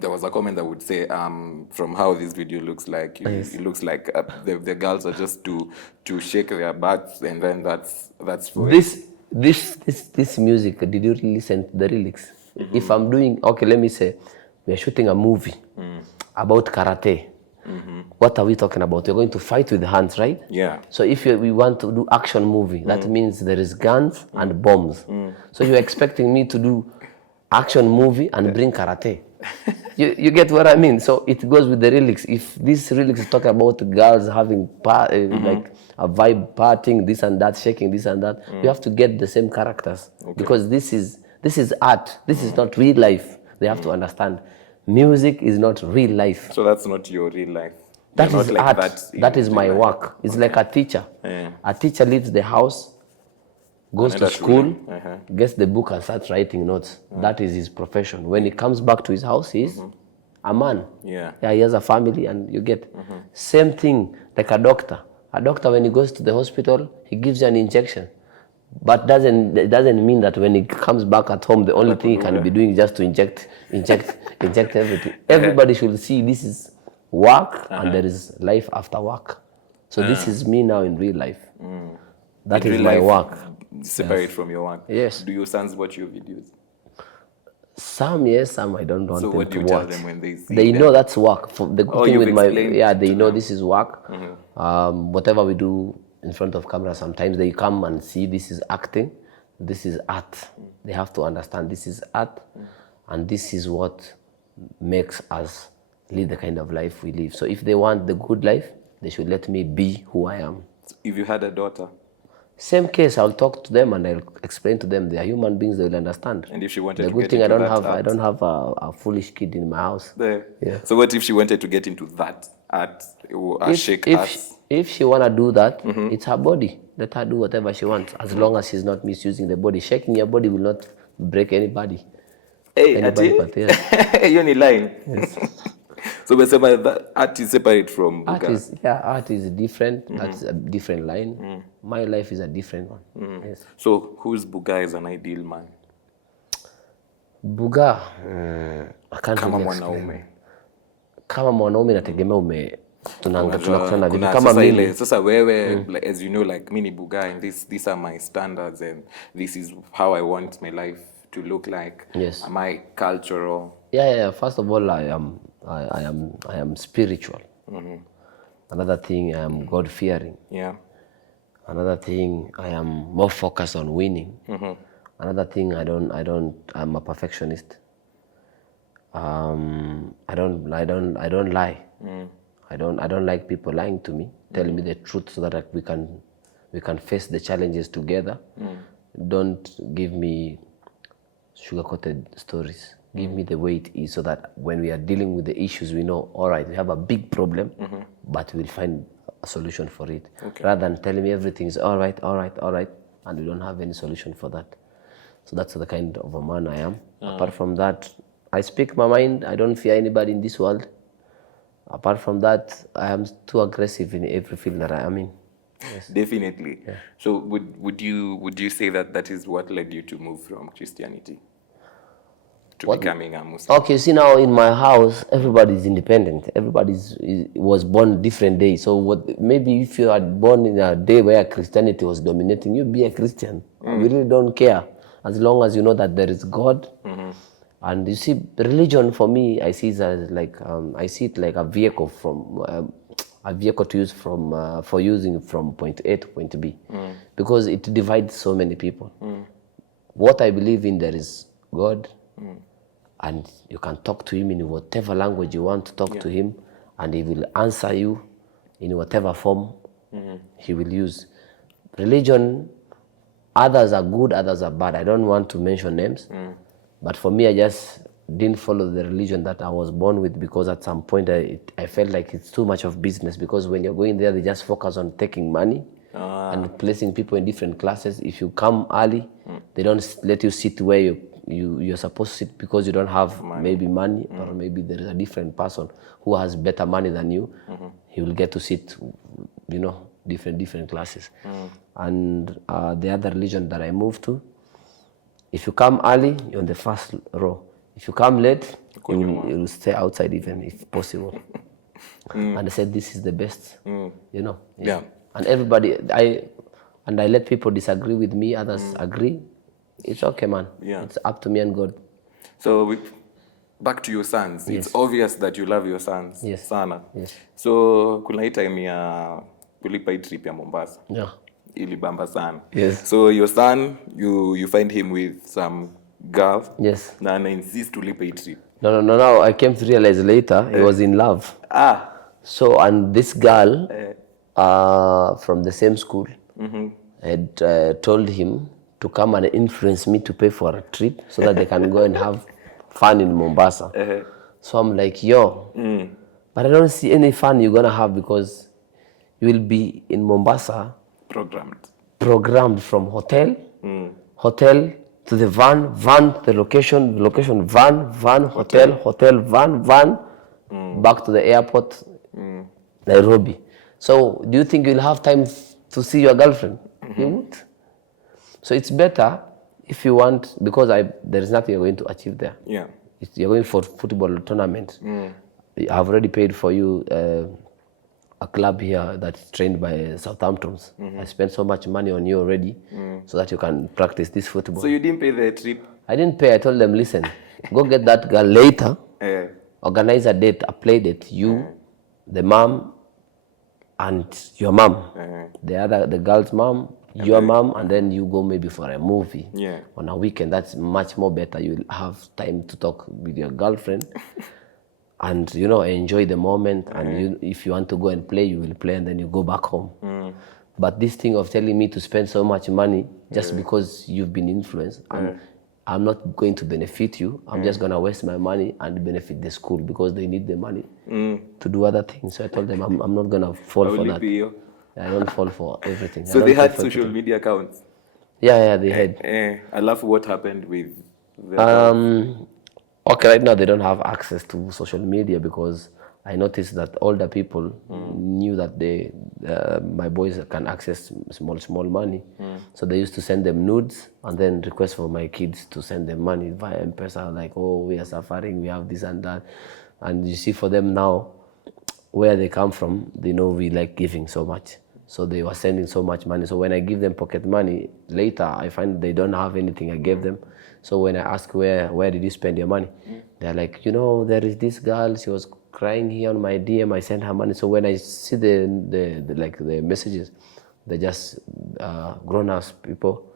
there was a comment that would say, from how this video looks like, it looks like the girls are just to shake their butts, and then that's for this music. Did you listen to the lyrics? If I'm doing let me say we are shooting a movie about karate. What are we talking about? You're going to fight with hands, right? Yeah. So if we want to do action movie, that means there is guns and bombs. So you're expecting me to do action movie and bring karate? You get what I mean? So it goes with the lyrics. If these lyrics talk about girls having like a vibe, partying, this and that, shaking this and that, you have to get the same characters because this is art. This is not real life. They have to understand. Music is not real life. So that's not your real life. That is like art. That is my work. It's like a teacher. A teacher leaves the house, goes to school, gets the book and starts writing notes. That is his profession. When he comes back to his house, he's a man. Yeah, he has a family, and you get same thing like a doctor. A doctor, when he goes to the hospital, he gives you an injection. But doesn't mean that when he comes back at home, the only thing he can be doing is just to inject everything. Everybody should see this is work and there is life after work. So this is me now in real life. That is my work. Separate from your work. Yes. Do your sons watch your videos? Some yes, some I don't want them to watch. So what do you tell them when they see They know that's work. For the good thing with they know them. This is work. Whatever we do in front of camera, sometimes they come and see this is acting, this is art. They have to understand this is art, and this is what makes us live the kind of life we live. So if they want the good life, they should let me be who I am. If you had a daughter? Same case, I'll talk to them and I'll explain to them. They are human beings, they will understand. And if she wanted the to good get thing into I don't have a foolish kid in my house. Yeah. So what if she wanted to get into that art, If she wanna do that, it's her body. Let her do whatever she wants, as long as she's not misusing the body. Shaking your body will not break anybody. Anybody but yes. You're in line. Yes. So that art is separate from Bughaa. Art is different. That's a different line. My life is a different one. Yes. So who's Bughaa as an ideal man? Bughaa, I can't Kama really mwanaume. explain. Kama mwanaume nategemea tunakutana vipi Kuna kama sasa mimi. ile sasa wewe like, as you know, like mini Bughaa, and these are my standards and this is how I want my life to look like. Yes. Am I cultural? Yeah. First of all, I am spiritual. Another thing, I am God fearing. Yeah. Another thing, I am more focused on winning. Another thing, I'm a perfectionist. I don't lie. I don't like people lying to me. Tell me the truth so that we can face the challenges together. Don't give me sugar-coated stories. Give me the way it is so that when we are dealing with the issues, we know, all right, we have a big problem, but we'll find a solution for it. Okay. Rather than telling me everything is all right, and we don't have any solution for that. So that's the kind of a man I am. Apart from that, I speak my mind. I don't fear anybody in this world. Apart from that, I am too aggressive in every field that I am in. Yes. Definitely. Yeah. So would you say that is what led you to move from Christianity to becoming a Muslim? Okay, see now in my house, everybody is independent. Everybody was born different day. So maybe if you are born in a day where Christianity was dominating, you be a Christian. We really don't care as long as you know that there is God. And you see, religion for me, I see it as like a vehicle to use for using from point A to point B, because it divides so many people. What I believe in, there is God, and you can talk to him in whatever language you want to talk to him, and he will answer you in whatever form he will use. Religion, others are good, others are bad. I don't want to mention names. But for me, I just didn't follow the religion that I was born with, because at some point I felt like it's too much of business, because when you're going there, they just focus on taking money and placing people in different classes. If you come early, they don't let you sit where you're supposed to sit, because you don't have maybe money, or maybe there is a different person who has better money than you. He will get to sit, different classes. And the other religion that I moved to, if you come early, you're on the first row. If you come late, you will stay outside even if possible. And I said, this is the best, Yeah. And everybody, I let people disagree with me, others agree. It's okay, man. Yeah. It's up to me and God. So back to your sons. Yes. It's obvious that you love your sons. Yes. Sana. Yes. So kuna hii time ya kulipa hii trip ya Mombasa. Yeah. Ilibamba sana. Yes. So your son, you find him with some girl. Yes. Na insist to lipa hii trip. No. I came to realize later he was in love. So, and this girl from the same school had told him to come and influence me to pay for a trip so that they can go and have fun in Mombasa. So I'm like, but I don't see any fun you're gonna have, because you will be in Mombasa programmed from hotel to the van to the location, van, hotel, van, back to the airport, Nairobi. So do you think you'll have time to see your girlfriend? You won't. So it's better if you want, because there is nothing you're going to achieve there. Yeah. You're going for football tournament. I've already paid for you a club here that's trained by Southamptons. I spent so much money on you already so that you can practice this football. So you didn't pay the trip? I didn't pay. I told them, listen, go get that girl later, organize a date, a play date, you, the mom, and your mom. The girl's mom, your mom, and then you go maybe for a movie on a weekend. That's much more better. You'll have time to talk with your girlfriend and, enjoy the moment. And if you want to go and play, you will play, and then you go back home. But this thing of telling me to spend so much money just because you've been influenced, I'm not going to benefit you. I'm just going to waste my money and benefit the school because they need the money to do other things. So I told them I'm not going to fall for that. I don't fall for everything. So they had social media accounts? Yeah, they had. I love what happened with the okay, right now they don't have access to social media because I noticed that older people knew that my boys can access small money. So they used to send them nudes and then request for my kids to send them money via M-Pesa, like, oh, we are suffering, we have this and that. And you see, for them now, where they come from, they know we like giving so much. So they were sending so much money. So when I give them pocket money, later I find they don't have anything I gave them. So when I ask where did you spend your money? They're like, there is this girl, she was crying here on my DM, I sent her money. So when I see the messages, they're just grown-ups people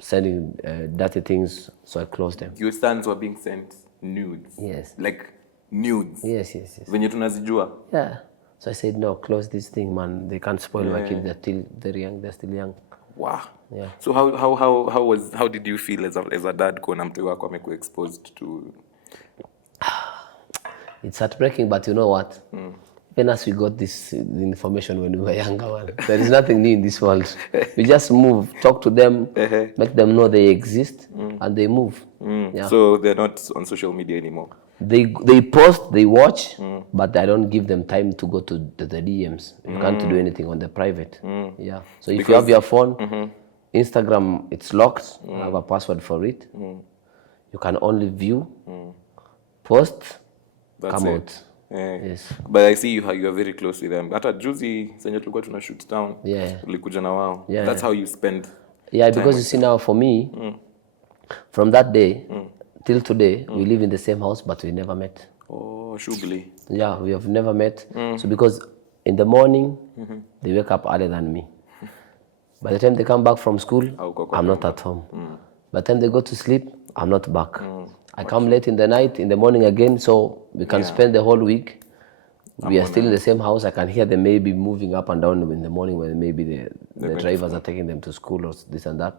sending dirty things, so I close them. Your sons were being sent nudes? Yes. Like nudes? Yes. Venye tunazijua? Yeah. So I said, no, close this thing, man. They can't spoil my kids. They're still young. Wow. Yeah. So how did you feel as a dad kuona mtu wako amekuwa exposed to? It's heartbreaking, but you know what? Even as we got this information when we were younger, there is nothing new in this world. We just move, talk to them, make them know they exist, and they move. Yeah. So they're not on social media anymore? They post, they watch, but I don't give them time to go to the DMs. You can't do anything on the private. Yeah. So if you have your phone, Instagram, it's locked. I have a password for it. You can only view, post, come out. Yes. But I see you are very close with them. Hata juzi senye tulikuwa tuna shoot down, ulikuja na wao. That's how you spend. Yeah, because you see now for me, from that day till today, we live in the same house, but we never met. Oh, shughuli. Yeah, we have never met. So because in the morning, they wake up earlier than me. By the time they come back from school, I'm not at home. By the time they go to sleep, I'm not back. I come late in the night, in the morning again, so we can spend the whole week. We are still in the same house. I can hear them maybe moving up and down in the morning when maybe the drivers are taking them to school or this and that.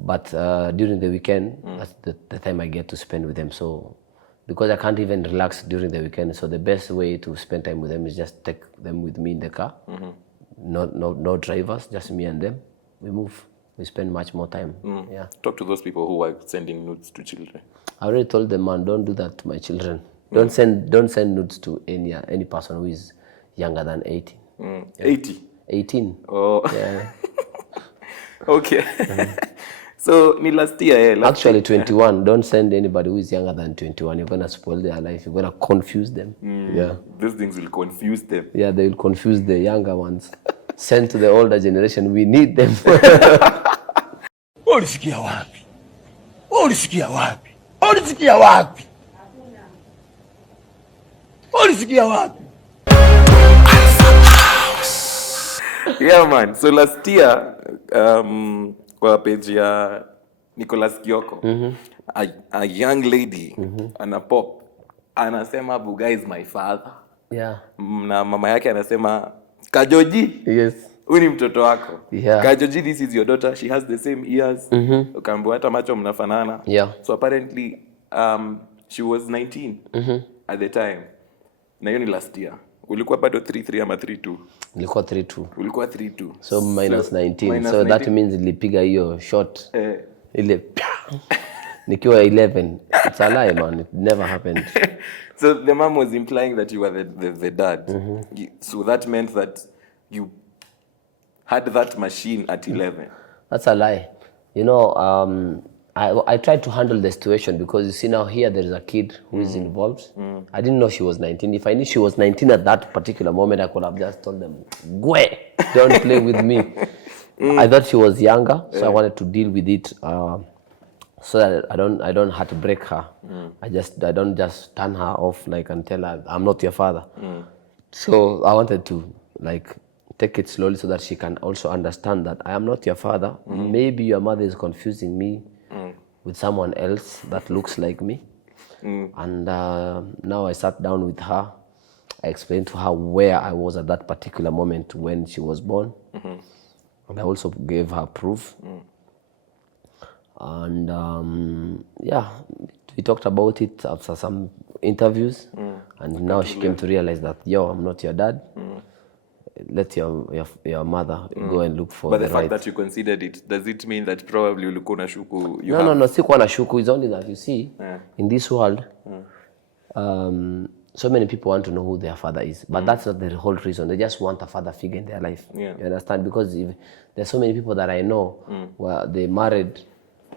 But during the weekend, that's the time I get to spend with them. So, because I can't even relax during the weekend, so the best way to spend time with them is just take them with me in the car. No drivers, just me and them. We move. We spend much more time. Yeah. Talk to those people who are sending nudes to children. I already told them, man, don't do that to my children. Don't send nudes to any person who is younger than 18. 80? 18. Oh. Yeah. Okay. So, ni last year, Actually, 21. Don't send anybody who is younger than 21. You're going to spoil their life. You're going to confuse them. Yeah. These things will confuse them. Yeah, they will confuse the younger ones. Send to the older generation. We need them. Ulisikia wapi? Ulisikia wapi? Ulisikia wapi? Ulisikia wapi? Yeah, man. So last year, kwa page ya Nicholas Kioko, a young lady, ana pop, anasema Bughaa is my father. Yeah. Na mama yake anasema, Kajoji. Yes. Huyu ni mtoto wako. Yeah. Kajoji, this is your daughter. She has the same ears. Ukaambiwa hata macho mnafanana. Yeah. So apparently, she was 19 at the time. Na hiyo ni last year. Ulikuwa bado 3-3 ama 3-2? Nilikuwa 3-2. Ulikuwa 3-2. So minus 19. So that means nilipiga hiyo shot. Ile nikiwa 11. It's a lie, man. It never happened. So the mom was implying that you were the dad. So that meant that you had that machine at 11. That's a lie. You know, I tried to handle the situation because you see now here there is a kid who is involved. I didn't know she was 19. If I knew she was 19 at that particular moment, I could have just told them, "Gwe, don't play with me." I thought she was younger, so I wanted to deal with it so that I don't have to break her. I don't just turn her off and tell her, "I'm not your father." So I wanted to take it slowly so that she can also understand that I am not your father. Maybe your mother is confusing me with someone else that looks like me. And now I sat down with her I explained to her where I was at that particular moment when she was born. And I also gave her proof. And yeah, we talked about it after some interviews. And now she came to realize that, yo, I'm not your dad. Let your mother go and look for But the the fact right. that you considered it, does it mean that probably ulikuwa unashuku you No, sikuwa na shuku. It's only that you see, in this world, so many people want to know who their father is, but that's not the whole reason. They just want a father figure in their life. Yeah. You understand? Because if, there's so many people that I know where they married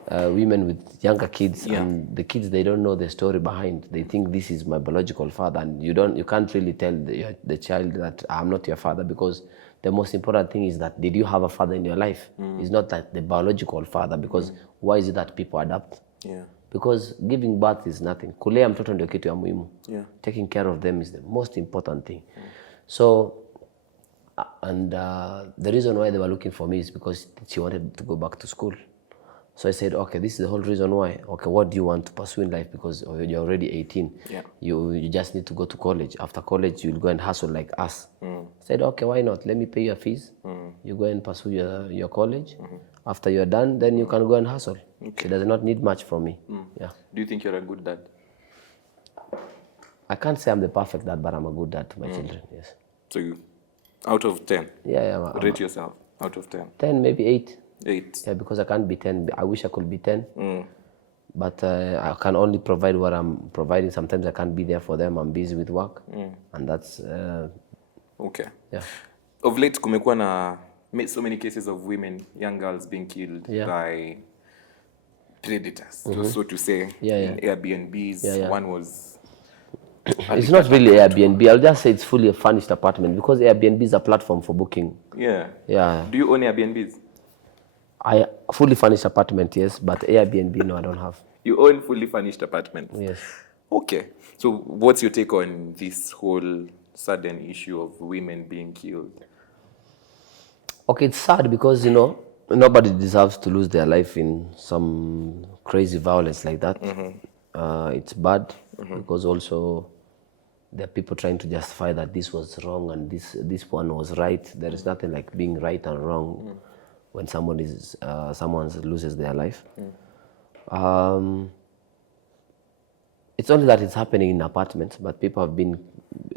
women with younger kids, and the kids, they don't know the story behind. They think this is my biological father, and you can't really tell the child that I'm not your father, because the most important thing is that did you have a father in your life? It's not that the biological father, because why is it that people adapt? Yeah. Because giving birth is nothing. Kulea mtoto ndio kitu ya muhimu. Yeah. Taking care of them is the most important thing. So, and the reason why they were looking for me is because she wanted to go back to school. So I said, okay, this is the whole reason why. Okay, what do you want to pursue in life? Because you're already 18. Yeah. You just need to go to college. After college, you'll go and hustle like us. I said, okay, why not? Let me pay your fees. You go and pursue your college. After you're done, then you can go and hustle. Okay. She does not need much from me. Yeah. Do you think you're a good dad? I can't say I'm the perfect dad, but I'm a good dad to my children, yes. So you, out of 10? Yeah. Rate yourself out of 10. 10, maybe 8. 8. Yeah, because I can't be 10. I wish I could be 10. But I can only provide what I'm providing. Sometimes I can't be there for them. I'm busy with work. And that's... Okay. Yeah. Of late, kumekuwa na so many cases of women, young girls being killed by predators, so to say, in Airbnbs. Yeah. One was... It's not really Airbnb. I'll just say it's fully a furnished apartment, because Airbnb is a platform for booking. Yeah. Do you own Airbnbs? I fully furnished apartment, yes, but Airbnb, no, I don't have. You own fully furnished apartments? Yes. Okay. So what's your take on this whole sudden issue of women being killed? Okay, it's sad because, nobody deserves to lose their life in some crazy violence like that. It's bad because also there are people trying to justify that this was wrong and this one was right. There is nothing like being right and wrong when someone loses their life. It's only that it's happening in apartments, but people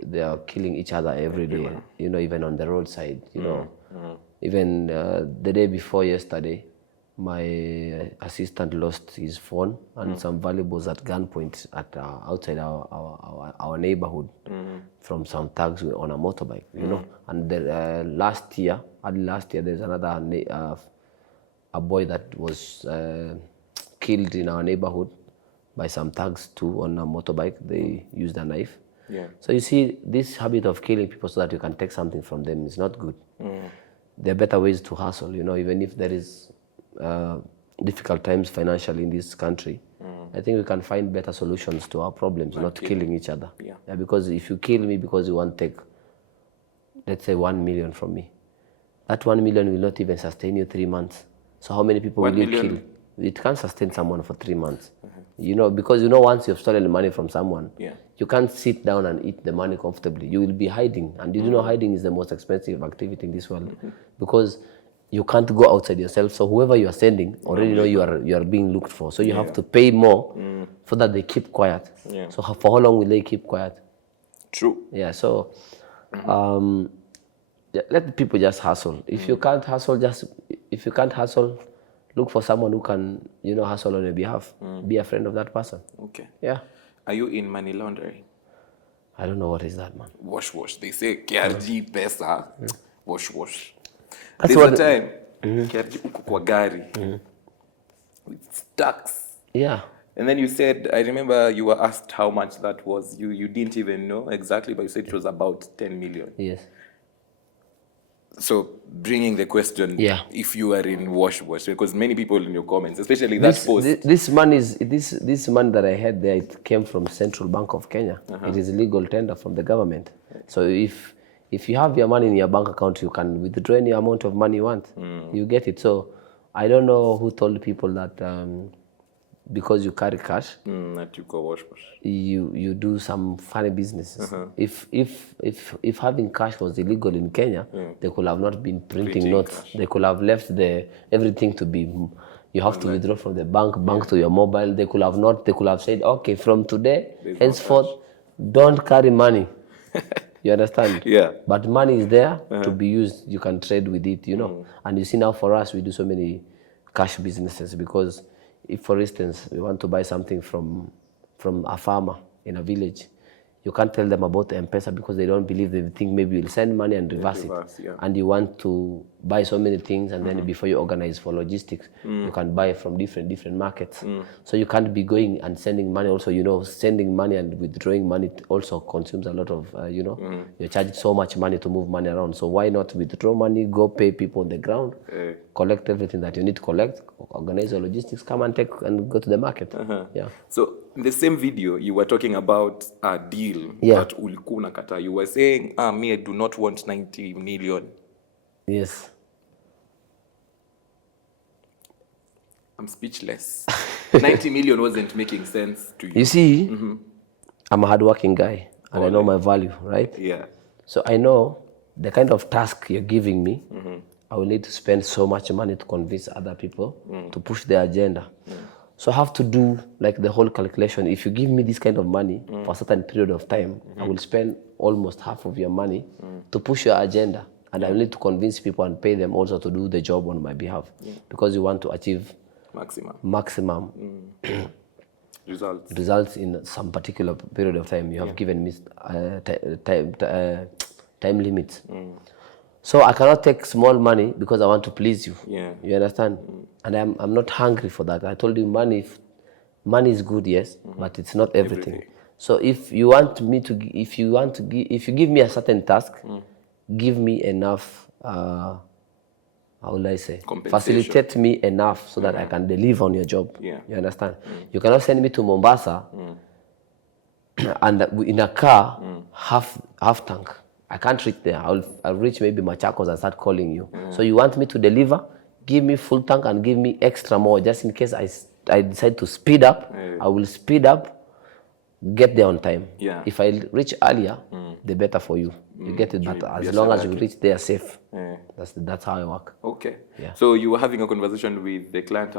they are killing each other every day. Even on the roadside. Even the day before yesterday, my assistant lost his phone and some valuables at gunpoint at outside our neighborhood from some thugs on a motorbike. And last year, there's another a boy that was killed in our neighborhood by some thugs too on a motorbike. They used a knife. Yeah. So you see, this habit of killing people so that you can take something from them is not good. There are better ways to hustle, even if there is difficult times financially in this country. I think we can find better solutions to our problems, not killing each other. Yeah, because if you kill me because you want to take, let's say, 1 million from me, that 1 million will not even sustain you 3 months. So how many people will you kill? It can't sustain someone for 3 months. Because once you've stolen money from someone, you can't sit down and eat the money comfortably. You will be hiding. And hiding is the most expensive activity in this world because you can't go outside yourself. So whoever you are sending already know you are being looked for. So you have to pay more so that they keep quiet. So for how long will they keep quiet? True. Yeah, so let the people just hustle. If you can't hustle, look for someone who can, hustle on your behalf. Be a friend of that person. Okay. Yeah. Are you in money laundering? I don't know what is that, man. Wash. They say KRG pesa. Wash. That's There's a time KRG uko kwa gari with stacks. Yeah. And then you said, I remember you were asked how much that was. You didn't even know exactly, but you said it was about 10 million. Yes. So bringing the question, if you are in wash, because many people in your comments, especially post. This money that I had there, it came from Central Bank of Kenya. It is a legal tender from the government. So if you have your money in your bank account, you can withdraw any amount of money you want. You get it. So I don't know who told people that because you carry cash, That you go wash. you do some funny businesses. If having cash was illegal in Kenya, they could have not been printing notes. Cash. They could have left everything to be, you have to withdraw from the bank to your mobile. They could have said, okay, from today, henceforth, don't carry money. You understand? Yeah. But money is there to be used. You can trade with it, you know. And you see now for us, we do so many cash businesses because if, for instance, we want to buy something from a farmer in a village, you can't tell them about the M-Pesa because they don't believe. They think maybe you'll send money and reverse it. Yeah. And you want to buy so many things, and then before you organize for logistics, you can buy from different markets. So you can't be going and sending money. Also, you know, sending money and withdrawing money also consumes a lot of, you know, you're charging so much money to move money around. So why not withdraw money, go pay people on the ground, collect everything that you need to collect, organize your logistics, come and take and go to the market. Yeah. So in the same video, you were talking about a deal that ulikuwa unakataa. You were saying, me, I do not want 90 million. Yes. I'm speechless. 90 million wasn't making sense to you. You see, I'm a hardworking guy, and I know my value, right? Yeah. So I know the kind of task you're giving me, I will need to spend so much money to convince other people to push their agenda. So I have to do like the whole calculation. If you give me this kind of money for a certain period of time, I will spend almost half of your money to push your agenda. And I will need to convince people and pay them also to do the job on my behalf. Because you want to achieve maximum results in some particular period of time. You have given me time limits. So I cannot take small money because I want to please you. You understand? And I'm not hungry for that. I told you money is good, yes, but it's not everything. So if you want me to, if you give me a certain task, give me enough. How will I say? Facilitate me enough so that I can deliver on your job. You understand? You cannot send me to Mombasa and in a car half tank. I can't reach there. I'll reach maybe Machakos and start calling you. So you want me to deliver? Give me full tank and give me extra more just in case I decide to speed up. I will speed up, get there on time. If I reach earlier, the better for you. You get it, but as long as you reach there safe. That's how I work. Okay. So you were having a conversation with the client?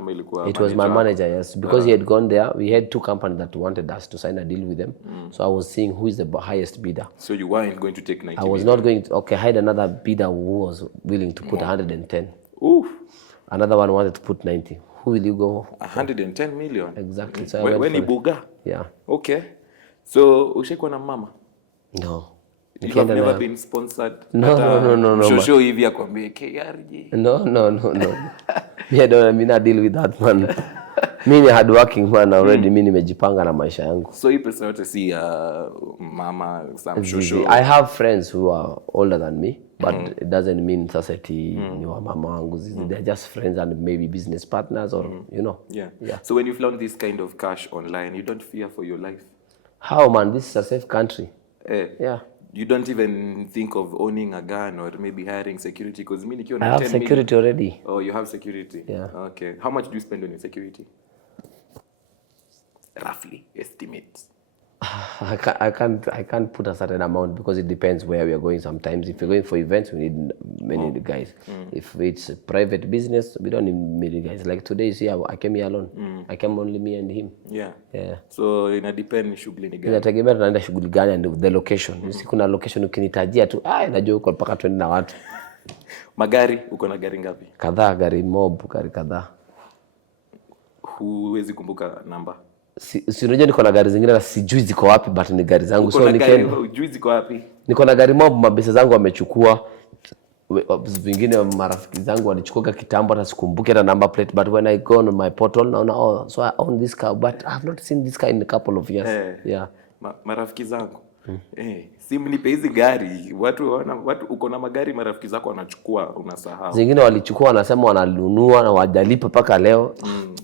It was my manager, yes. Because he had gone there, we had two companies that wanted us to sign a deal with them. So I was seeing who is the highest bidder. So you weren't going to take 90 I was not going to, I had another bidder who was willing to put 110. Oof. Another one wanted to put 90. Who will you go? 110 million? Exactly. So when in Bughaa? Yeah. Okay. So ushekwa na mama? No. You have never been sponsored? No. Show hivi akwambie KRG. No. Me I deal with that, man. Me ni hardworking man already. Me nimejipanga na maisha yangu. So hii pesa yote si mama, some shosho? I have friends who are older than me, but it doesn't mean society ni wa mama wangu. They're just friends and maybe business partners or, you know. Yeah. So when you found this kind of cash online, you don't fear for your life? How, man? This is a safe country. Yeah. You don't even think of owning a gun or maybe hiring security? Because I have security already. Oh, you have security? Yeah. Okay. How much do you spend on your security? Roughly, estimate. I can't put a certain amount because it depends where we are going. Sometimes if you're going for events, we need many guys. If it's a private business, we don't need many guys. Like today, you see, I came here alone. I came only me and him. Yeah. So ina depend shughuli ni gani? Inategemea tunaenda shughuli gani and the location. You see, kuna location ukinitajia tu, najua uko mpaka twende na watu. Magari, uko na gari ngapi? Kadhaa, gari kadhaa. Huwezi kumbuka namba? Si unajua niko na gari zingine na sijui ziko wapi, but ni gari zangu. So nikienda hujui ziko wapi? Niko na gari mob, mabesa zangu wamechukua. Vingine marafiki zangu walichukua kitambo hata sikumbuki hata number plate, but when I go on my portal naona so I own this car, but I have not seen this car in a couple of years. Marafiki zangu. Si mnipe hizi gari. Watu uko na magari, marafiki zako wanachukua, unasahau. Zingine walichukua wanasema wananunua na wajalipa paka leo.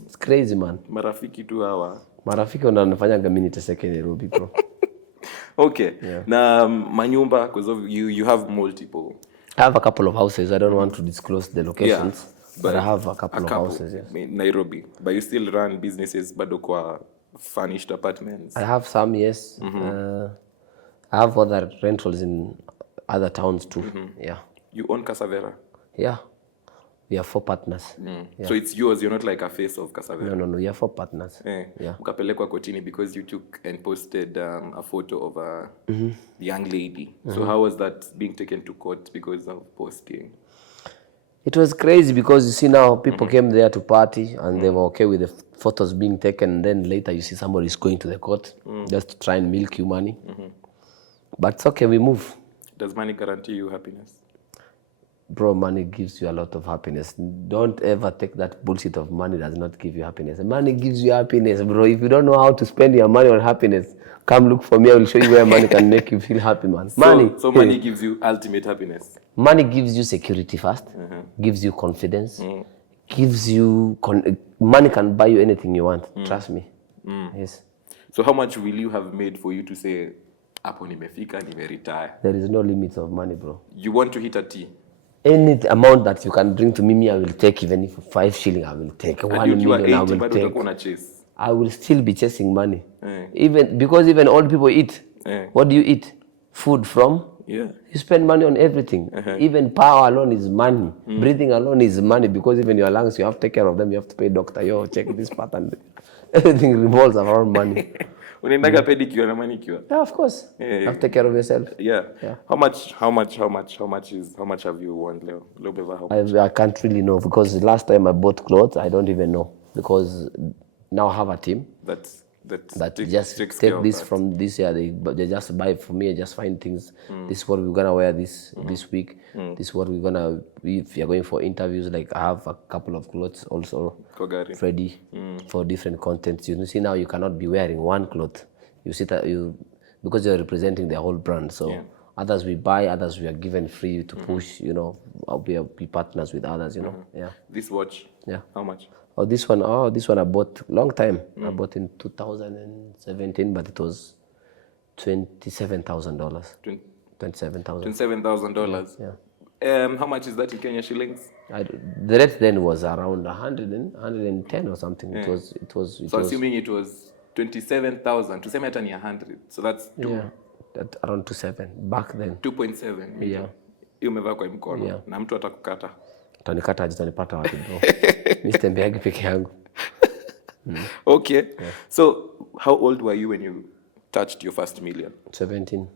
It's crazy, man. Marafiki tu hawa. Marafiki wanafanya mimi niteseke Nairobi, bro. Okay. Na manyumba, because you have multiple. I have a couple of houses. I don't want to disclose the locations. But I have a couple of houses, yes. Nairobi, but you still run businesses bado kwa furnished apartments. I have some, yes. I have other rentals in other towns too. Yeah. You own Casavera? Yeah. We are 4 partners. Yeah. So it's yours, you're not like a face of Casavera? No, we are 4 partners. Yeah. Mkapelekwa kotini because you took and posted a photo of a young lady. So how was that being taken to court because of posting? It was crazy because you see now people came there to party and they were okay with the photos being taken, and then later you see somebody is going to the court just to try and milk you money. But it's okay, we move. Does money guarantee you happiness? Bro, money gives you a lot of happiness. Don't ever take that bullshit of money does not give you happiness. Money gives you happiness, bro. If you don't know how to spend your money on happiness, come look for me. I will show you where money can make you feel happy, man. So money gives you ultimate happiness? Money gives you security first, gives you confidence, gives you... money can buy you anything you want. Trust me. Yes. So how much will you have made for you to say, hapo nimefika, nimeretire? There is no limit of money, bro. You want to hit a T? Any amount that you can bring to me, I will take. Even if 5 shilling, I will take. 1 million, I will take. I will still be chasing money. Even because even old people eat. What do you eat? Food from? Yeah. You spend money on everything. Even power alone is money. Breathing alone is money, because even your lungs, you have to take care of them. You have to pay doctor. Yo, check this part, and everything revolves around money. Unaendaga pedicure na manicure? Yeah, of course. You have to take care of yourself. Yeah. How much have you won, Leo? I can't really know, because the last time I bought clothes, I don't even know, because now I have a team that just take this from this year. They just buy for me. I just find things. This is what we're gonna wear this week. This is what we're gonna. If you're going for interviews, like I have a couple of clothes also ready for different contents. You see, now you cannot be wearing one cloth. You see that because you're representing the whole brand. So others we buy, others we are given free to push. You know, I'll be partners with others. You know, yeah. This watch. Yeah. How much? This one I bought long time. I bought in 2017, but it was $27,000. $27,000. $27,000. Yeah. How much is that in Kenya shillings? The rate then was around 110 or something. It was. Assuming it was 27,000, tuseme hata ni 100. So that's that around 2.7 back then. 2.7. Yeah. Hiyo umevaa kwa mkono na mtu atakukata. Tanikata aje, tanipata wapi bro? Mimi sitembeagi peke yangu. Okay. So how old were you when you touched your first million? 17.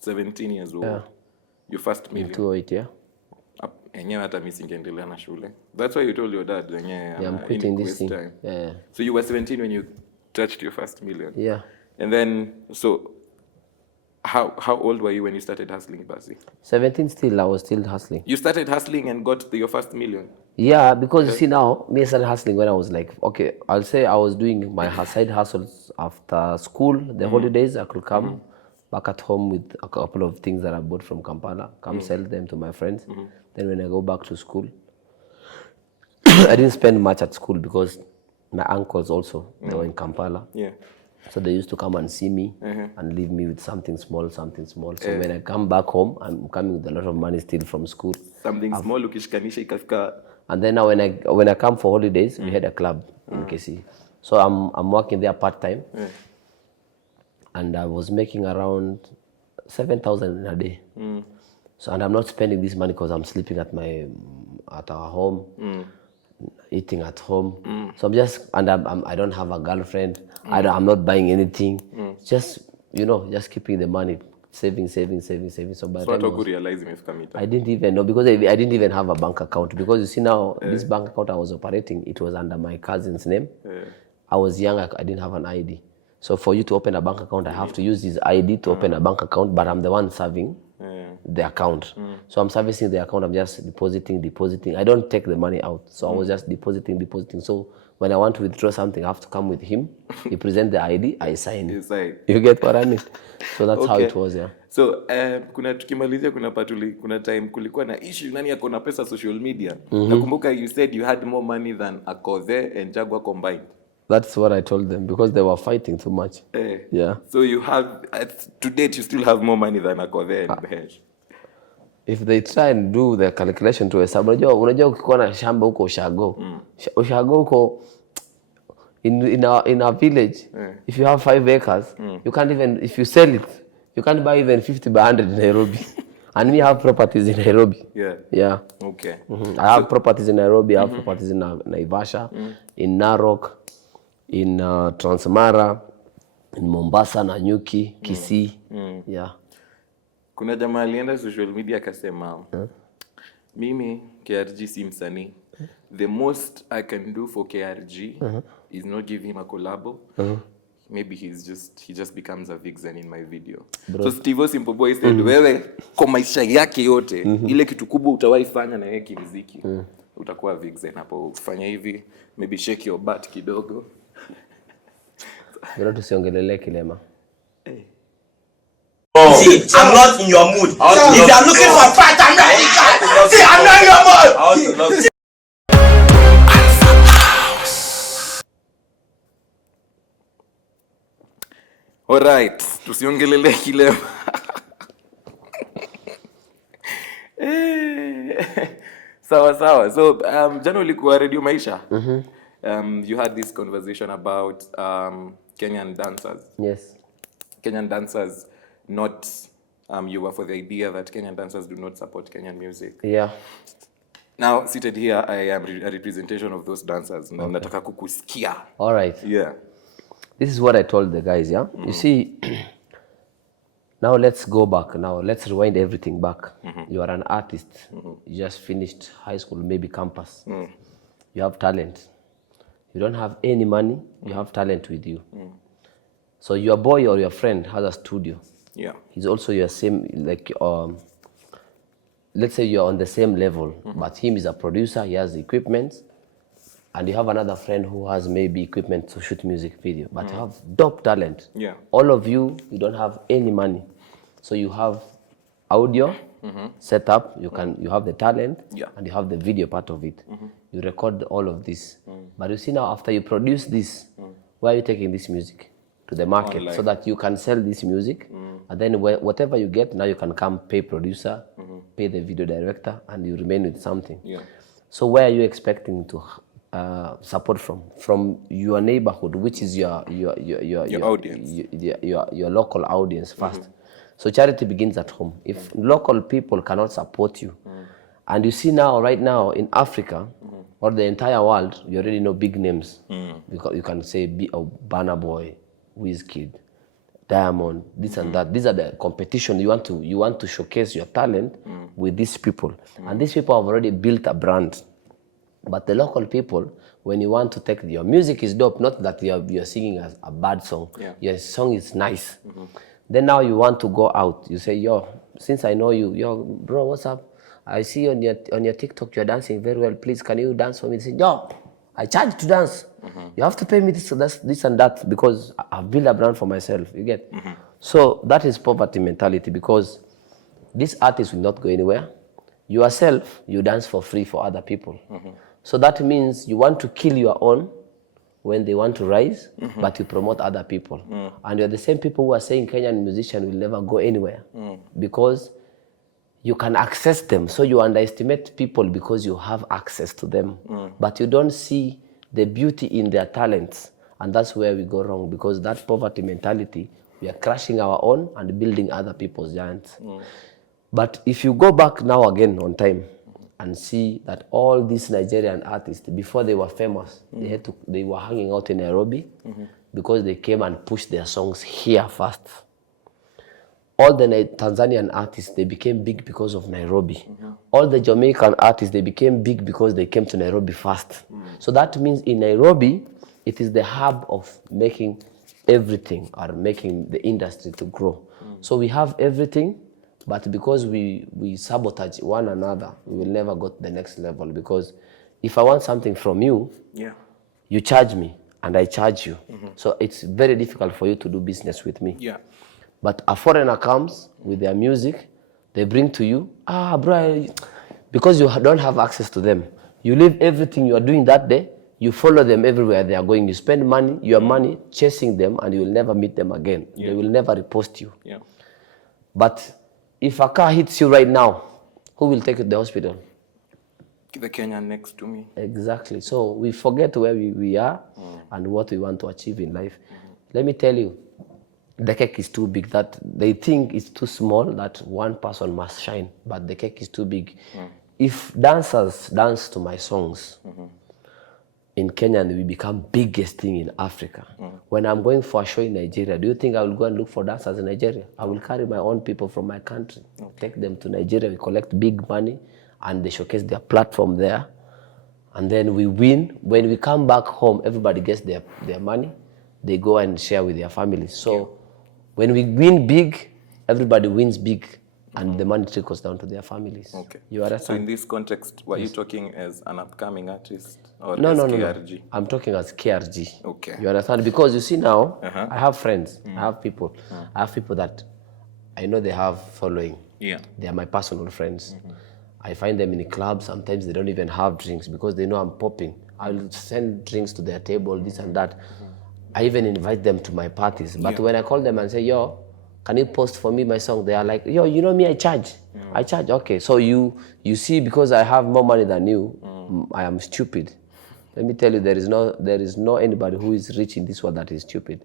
17 years old. Your first million. 208, yeah. Enyewe hata mimi singeendelea na shule. That's why you told your dad I'm quitting this thing. Yeah. So you were 17 when you touched your first million. Yeah. And then How old were you when you started hustling, Basi? 17 still. I was still hustling. You started hustling and got your first million? Yeah, because you see now, me started hustling when I was like, okay, I'll say I was doing my side hustles after school, the holidays. I could come back at home with a couple of things that I bought from Kampala, sell them to my friends. Then when I go back to school, I didn't spend much at school because my uncles also, they were in Kampala. Yeah. So they used to come and see me and leave me with something small. So when I come back home, I'm coming with a lot of money still from school. Something small, ukishikanisha ikafika. And then now when I come for holidays, we had a club in KC. So I'm working there part time, and I was making around 7,000 in a day. So and I'm not spending this money because I'm sleeping at our home. Eating at home, so I'm just, and I don't have a girlfriend. I'm not buying anything. Just just keeping the money, saving. So by the time realize I didn't even know, because I didn't even have a bank account, because you see now this bank account I was operating, it was under my cousin's name. I was young, I didn't have an ID. So for you to open a bank account, I have to use his ID to open a bank account, but I'm the one serving the account. So I'm servicing the account, I'm just depositing. I don't take the money out. So I was just depositing. So when I want to withdraw something, I have to come with him. He present the ID, I sign. You get what I mean? So that's how it was, yeah. So tukimalizia kuna time kulikuwa na issue nani yako na pesa social media. Nakumbuka you said you had more money than Akothe and Jaguar combined. That's what I told them, because they were fighting too much. Yeah. So you have, to date, you still have more money than Akothe and Behesh. if they try and do the calculation to hesabu, unajua ukikuwa na shamba huko ushago huko in our village, if you have 5 acres, you can't even, if you sell it, you can't buy even 50 by 100 in Nairobi. And we have properties in Nairobi. Yeah. Okay. I have properties in Nairobi, I have properties in Naivasha, in Narok, in Transmara, in Mombasa, Nanyuki, Kisii. Yeah. Kuna jamaa alienda social media akasema, mimi KRG si msanii. The most I can do for KRG is not give him a collabo. Maybe he just becomes a vixen in my video. Bro. So Steve Simple Boy said, wewe kwa maisha yake yote, ile kitu kubwa utawahi fanya na yeye kimuziki, utakuwa vixen hapo, ufanye hivi, maybe shake your butt kidogo. Bro, tusiongelele kilema. See, I'm not in your mood. If you are looking for a fight, I'm not in your mood. See, I'm not in your mood. I want to love you. Alright, tusiongelele kilema. Sawa. So, jana ulikuwa Radio Maisha. You had this conversation about Kenyan dancers. Yes. Kenyan dancers not, you were for the idea that Kenyan dancers do not support Kenyan music. Yeah. Now, seated here, I am a representation of those dancers. Okay. Nataka kukusikia. All right. Yeah. This is what I told the guys, yeah? You see, now let's go back. Now let's rewind everything back. You are an artist. You just finished high school, maybe campus. You have talent. You don't have any money. You have talent with you. So your boy or your friend has a studio. Yeah. He's also your same, like, let's say you're on the same level, but him is a producer, he has equipment, and you have another friend who has maybe equipment to shoot music video, but you have dope talent. Yeah. All of you don't have any money. So you have audio set up, you have the talent, and you have the video part of it. You record all of this. But you see now, after you produce this, where are you taking this music? To the market. Online. So that you can sell this music, and then whatever you get, now you can come pay producer, pay the video director, and you remain with something. Yeah. So where are you expecting to support from? From your neighborhood, which is your audience, your local audience first. So charity begins at home. If local people cannot support you, and you see now, right now in Africa, or the entire world, you already know big names. Because you can say Burna Boy, Wizkid, Diamond, this and that. These are the competition. You want to showcase your talent with these people. And these people have already built a brand. But the local people, when you want to take your music is dope, not that you're singing a bad song. Yeah. Your song is nice. Then now you want to go out. You say, yo, since I know you, yo, bro, what's up? I see on your TikTok you're dancing very well. Please, can you dance for me? They say, yo, I charge to dance. You have to pay me this and that because I've built a brand for myself. You get? So that is poverty mentality, because this artist will not go anywhere. Yourself, you dance for free for other people. So that means you want to kill your own when they want to rise, but you promote other people. And you're the same people who are saying Kenyan musician will never go anywhere because you can access them. So you underestimate people because you have access to them. But you don't see the beauty in their talents. And that's where we go wrong, because that poverty mentality, we are crushing our own and building other people's giants. But if you go back now again on time and see that all these Nigerian artists, before they were famous, they were hanging out in Nairobi because they came and pushed their songs here first. All the Tanzanian artists, they became big because of Nairobi. All the Jamaican artists, they became big because they came to Nairobi first. So that means in Nairobi, it is the hub of making everything, or making the industry to grow. So we have everything, but because we sabotage one another, we will never go to the next level. Because if I want something from you, you charge me and I charge you. So it's very difficult for you to do business with me. But a foreigner comes with their music, they bring to you, bro, because you don't have access to them. You leave everything you are doing that day, you follow them everywhere they are going. You spend money, your money, chasing them, and you will never meet them again. They will never repost you. But if a car hits you right now, Who will take you to the hospital? The Kenyan next to me. Exactly. So we forget where we are and what we want to achieve in life. Let me tell you, the cake is too big that they think it's too small that one person must shine, but the cake is too big. If dancers dance to my songs in Kenya, they will become biggest thing in Africa. When I'm going for a show in Nigeria, do you think I will go and look for dancers in Nigeria? I will carry my own people from my country, take them to Nigeria, we collect big money, and they showcase their platform there. And then we win. When we come back home, everybody gets their money. They go and share with their families. So when we win big, everybody wins big, and the money trickles down to their families. Okay. You understand? So in this context, were you talking as an upcoming artist or No, as no. KRG? I'm talking as KRG. Okay. You understand? Because you see now, I have friends, I have people. I have people that I know they have following. Yeah. They are my personal friends. I find them in the club. Sometimes they don't even have drinks because they know I'm popping. I'll send drinks to their table, this and that. I even invite them to my parties. But when I call them and say, yo, can you post for me my song? They are like, yo, you know me, I charge. I charge, okay. So you see, because I have more money than you, I am stupid. Let me tell you, there is no anybody who is rich in this world that is stupid.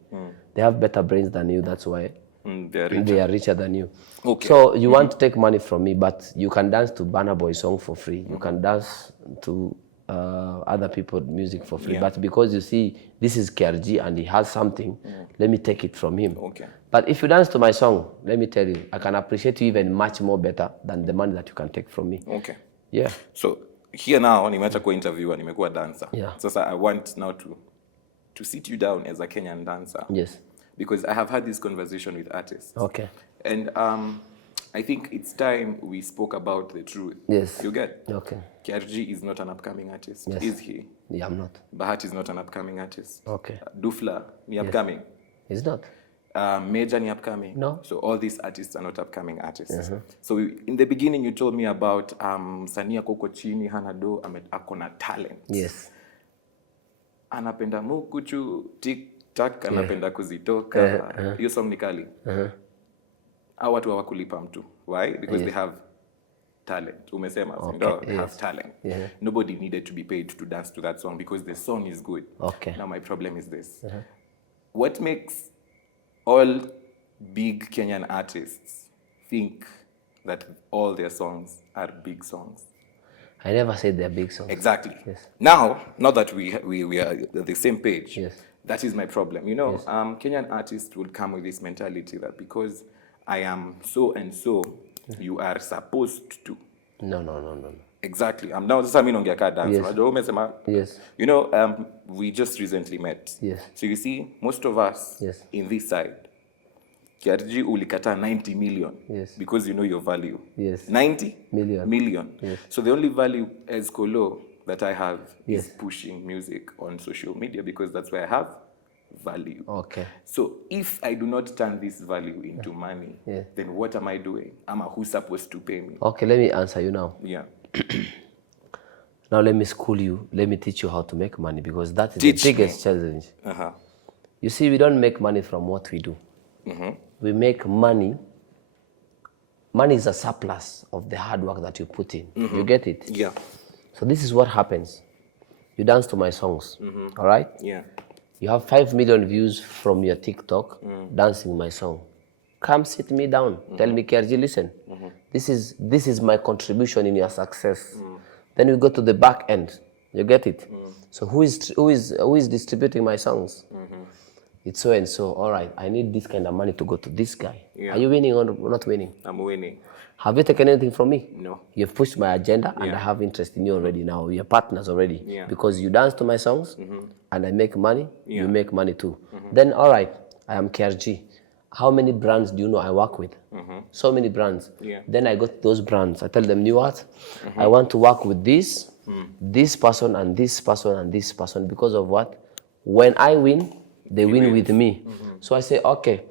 They have better brains than you, that's why they are richer than you. Okay. So you want to take money from me, but you can dance to Burna Boy song for free. You can dance to other people's music for free. But because you see, this is KRG and he has something, let me take it from him. Okay. But if you dance to my song, let me tell you, I can appreciate you even much more better than the money that you can take from me. Okay. Yeah. So here now, nimeacha kuwa interviewer, nimekuwa dancer. Yeah. So I want now to sit you down as a Kenyan dancer. Yes. Because I have had this conversation with artists. Okay. And I think it's time we spoke about the truth. Yes. You get? Okay. KRG is not an upcoming artist. Yes. Is he? Yeah, I'm not. Bahati is not an upcoming artist. Okay. Dufla ni upcoming. It's not. Major ni upcoming. No. So all these artists are not upcoming artists. So in the beginning you told me about Msanii ako chini hana do akona talent. Yes. Anapenda mukuchu tik-tak, anapenda kuzitoka. Hiyo song ni kali. Hao watu hawakulipa mtu. Why? Because they have talent. Umesema, they have talent. Nobody needed to be paid to dance to that song because the song is good. Okay. Now my problem is this. What makes all big Kenyan artists think that all their songs are big songs? I never said they're big songs. Exactly. Yes. Now that we are at the same page, Yes. that is my problem. You know, Kenyan artists will come with this mentality that because I am so and so, you are supposed to. No. Exactly. I'm now sasa mimi naongea ka dance. Yes. You know, we just recently met. Yes. So you see, most of us in this side, KRG ulikata 90 million. Yes. Because you know your value. Yes. 90 million. Yes. So the only value as Colo that I have Yes. is pushing music on social media because that's where I have value. Okay. So if I do not turn this value into money, then what am I doing? Who's supposed to pay me? Okay, let me answer you now. Yeah. Now let me school you. Let me teach you how to make money because that is Teach the biggest challenge. You see, we don't make money from what we do. We make money. Money is a surplus of the hard work that you put in. You get it? Yeah. So this is what happens. You dance to my songs, all right? Yeah. You have 5 million views from your TikTok dancing my song. Come sit me down. Tell me, KRG, listen. This is my contribution in your success. Then we go to the back end. You get it? So who is distributing my songs? It's so and so. All right, I need this kind of money to go to this guy. Yeah. Are you winning or not winning? I'm winning. Have you taken anything from me? No. You've pushed my agenda and I have interest in you already now. You're partners already. Yeah. Because you dance to my songs and I make money, you make money too. Then, all right, I am KRG. How many brands do you know I work with? So many brands. Yeah. Then I go to those brands. I tell them, you know what? I want to work with this person and this person and this person because of what? When I win, they win with me. So I say, okay,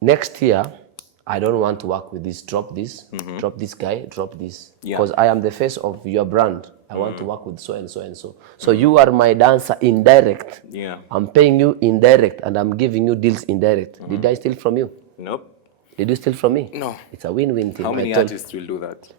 next year, I don't want to work with this. Drop this, drop this guy, drop this. Because I am the face of your brand. I want to work with so and so and so. So you are my dancer indirect. Yeah. I'm paying you indirect and I'm giving you deals indirect. Did I steal from you? Nope. Did you steal from me? No. It's a win-win thing. How many artists will do that?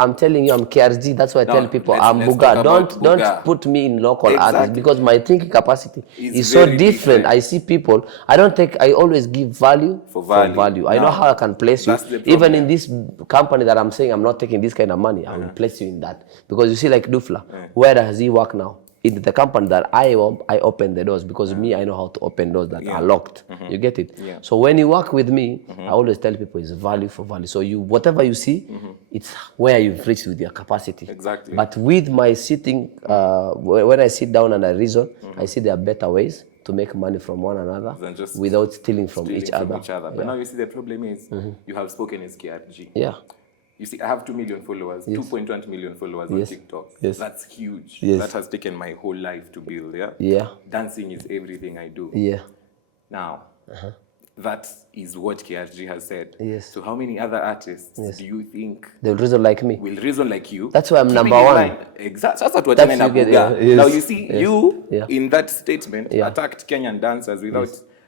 I'm telling you, I'm KRG. That's why I tell people I'm Bughaa. Don't put me in local artists because my thinking capacity is so different. I see people. I always give value for value. I know how I can place you. Even in this company that I'm saying I'm not taking this kind of money, I will place you in that. Because you see, like Dufla, where does he work now? In the company that I open the doors because me, I know how to open doors that are locked. You get it? So when you work with me, I always tell people it's value for value. So whatever you see, it's where you've reached with your capacity. Exactly. But with my sitting, when I sit down and I reason, I see there are better ways to make money from one another without stealing from each other. But now you see the problem is you have spoken as KRG. Yeah. You see, I have 2 million followers, 2.1 million followers on TikTok. That's huge. That has taken my whole life to build, Dancing is everything I do. Now, that is what KRG has said. So how many other artists do you think they'll reason like me? Will reason like you? That's why I'm number one. Exactly. That's what we're Now you see, you in that statement attacked Kenyan dancers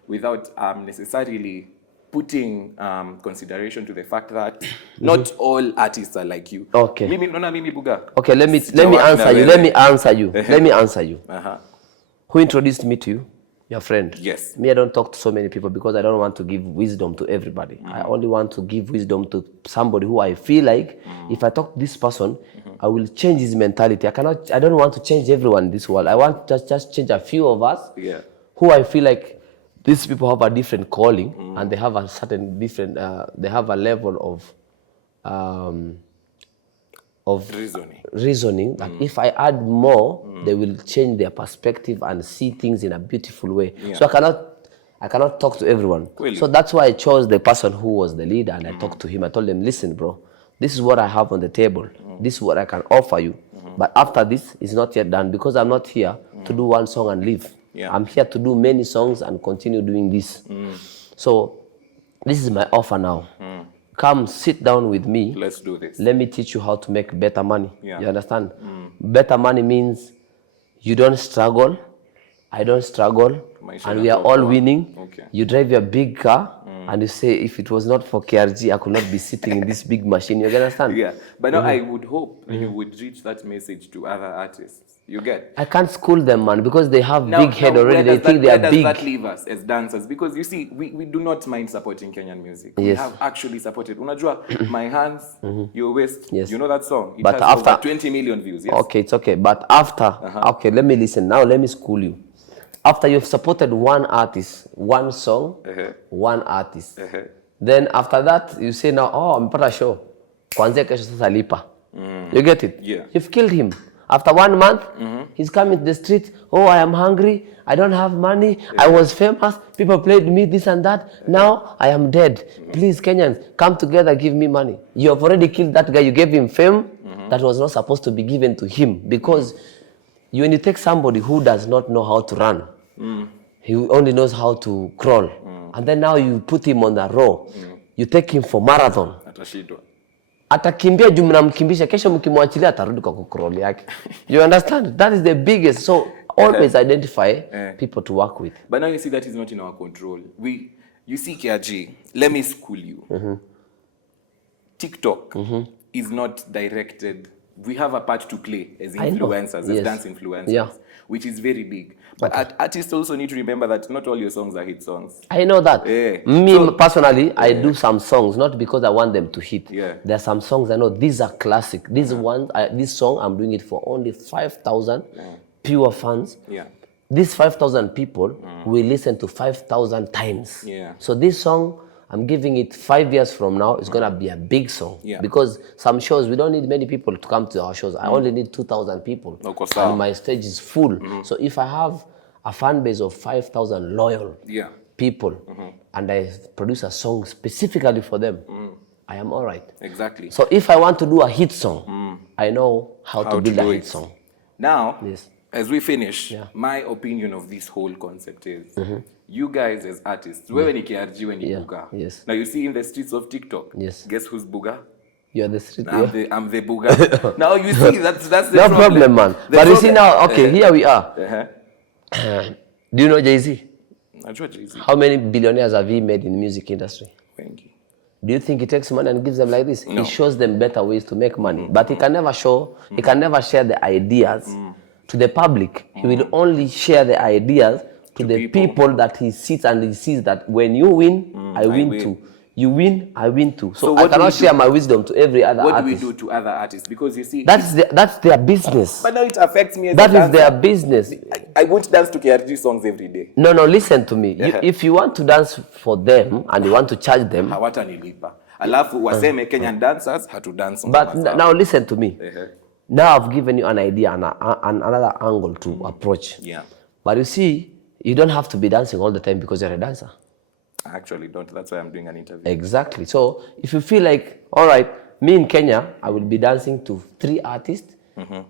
without necessarily putting consideration to the fact that not all artists are like you. Okay. Mimi Bughaa. Okay, let me answer you. Let me answer you. Who introduced me to you? Your friend. Yes. Me, I don't talk to so many people because I don't want to give wisdom to everybody. I only want to give wisdom to somebody who I feel like if I talk to this person, I will change his mentality. I don't want to change everyone in this world. I want to just change a few of us who I feel like these people have a different calling and they have a certain different, they have a level of reasoning that if I add more, they will change their perspective and see things in a beautiful way. So I cannot talk to everyone. Really? So that's why I chose the person who was the leader and I talked to him. I told him, listen, bro, this is what I have on the table. This is what I can offer you. But after this, it's not yet done because I'm not here to do one song and leave. I'm here to do many songs and continue doing this. So this is my offer now. Come sit down with me. Let's do this. Let me teach you how to make better money. You understand? Better money means you don't struggle, I don't struggle, and we are all winning. You drive your big car and you say, if it was not for KRG, I could not be sitting in this big machine. You understand? But now I would hope you would reach that message to other artists. You get? I can't school them, man, because they have big head already. They think they are big. Where does that leave us as dancers? Because you see, we do not mind supporting Kenyan music. We have actually supported. Unajua, My Hands, Your Waist. You know that song? It has over 20 million views. Okay, it's okay. But after, okay, let me listen. Now let me school you. After you've supported one artist, one song, one artist. Then after that, you say now, oh, amepata show. Kwanzia kesho sasa lipa. You get it? You've killed him. After 1 month, he's coming to the street. Oh, I am hungry. I don't have money. I was famous. People played me this and that. Now I am dead. Please, Kenyans, come together, give me money. You have already killed that guy. You gave him fame that was not supposed to be given to him. Because when you take somebody who does not know how to run, he only knows how to crawl. And then now you put him on the row. You take him for marathon. Atakimbia juu mnamkimbisha kesho mkimwachilia atarudi kwa kucrawl yake. You understand? That is the biggest. So always identify people to work with. But now you see that is not in our control. You see KRG, let me school you. TikTok is not directed. We have a part to play as influencers, as dance influencers, which is very big. But artists also need to remember that not all your songs are hit songs. I know that. Me personally, I do some songs, not because I want them to hit. There are some songs I know, these are classic. This song, I'm doing it for only 5,000 pure fans. These 5,000 people will listen to 5,000 times. So this song, I'm giving it 5 years from now, it's going to be a big song. Because some shows, we don't need many people to come to our shows. I only need 2,000 people. And my stage is full. So if I have a fan base of 5,000 loyal people and I produce a song specifically for them, I am all right. Exactly. So if I want to do a hit song, I know how to build a hit song. Now, as we finish, my opinion of this whole concept is, you guys as artists, wewe ni KRG, wewe ni Bughaa. Now you see in the streets of TikTok, guess who's Bughaa? You're the street. I'm the Bughaa. Now you see, that's the no problem, man. But you see now, okay, here we are. Do you know Jay-Z? Najua Jay-Z. How many billionaires have he made in the music industry? Wengi. Do you think he takes money and gives them like this? No. He shows them better ways to make money. But he can never show, he can never share the ideas to the public. He will only share the ideas to the people that he sits and he sees that when you win, I win too. You win, I win too. So I cannot share my wisdom to every other artist. What do we do to other artists? Because you see, that's their business. But now it affects me as That a dancer. is their business. I won't dance to KRG songs every day. No, listen to me. If you want to dance for them and you want to charge them, hawatanilipa. Alafu waseme Kenyan dancers hatu dance. But now listen to me. Now I've given you an idea and another angle to approach. Yeah. But you see, you don't have to be dancing all the time because you're a dancer. I actually don't. That's why I'm doing an interview. Exactly. So if you feel like, all right, me in Kenya, I will be dancing to 3 artists.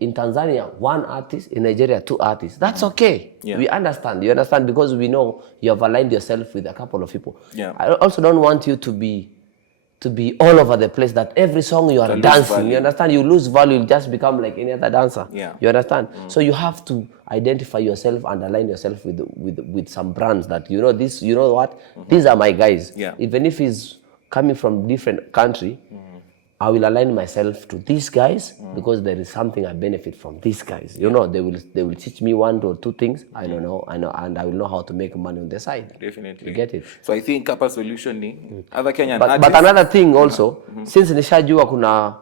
In Tanzania, 1 artist. In Nigeria, 2 artists. That's okay. Yeah. We understand. You understand because we know you have aligned yourself with a couple of people. Yeah. I also don't want you to be all over the place, that every song you are dancing, you understand, you lose value, you just become like any other dancer. Yeah. You understand? So you have to identify yourself and align yourself with some brands that, you know, this, you know what, these are my guys. Yeah. Even if he's coming from different country, I will align myself to these guys because there is something I benefit from these guys. You know, they will teach me 1 or 2 things. I don't know, and I will know how to make money on the side. Definitely. You get it? So I think Kappa solution ni other Kenyan artists. But another thing also, since nishajua kuna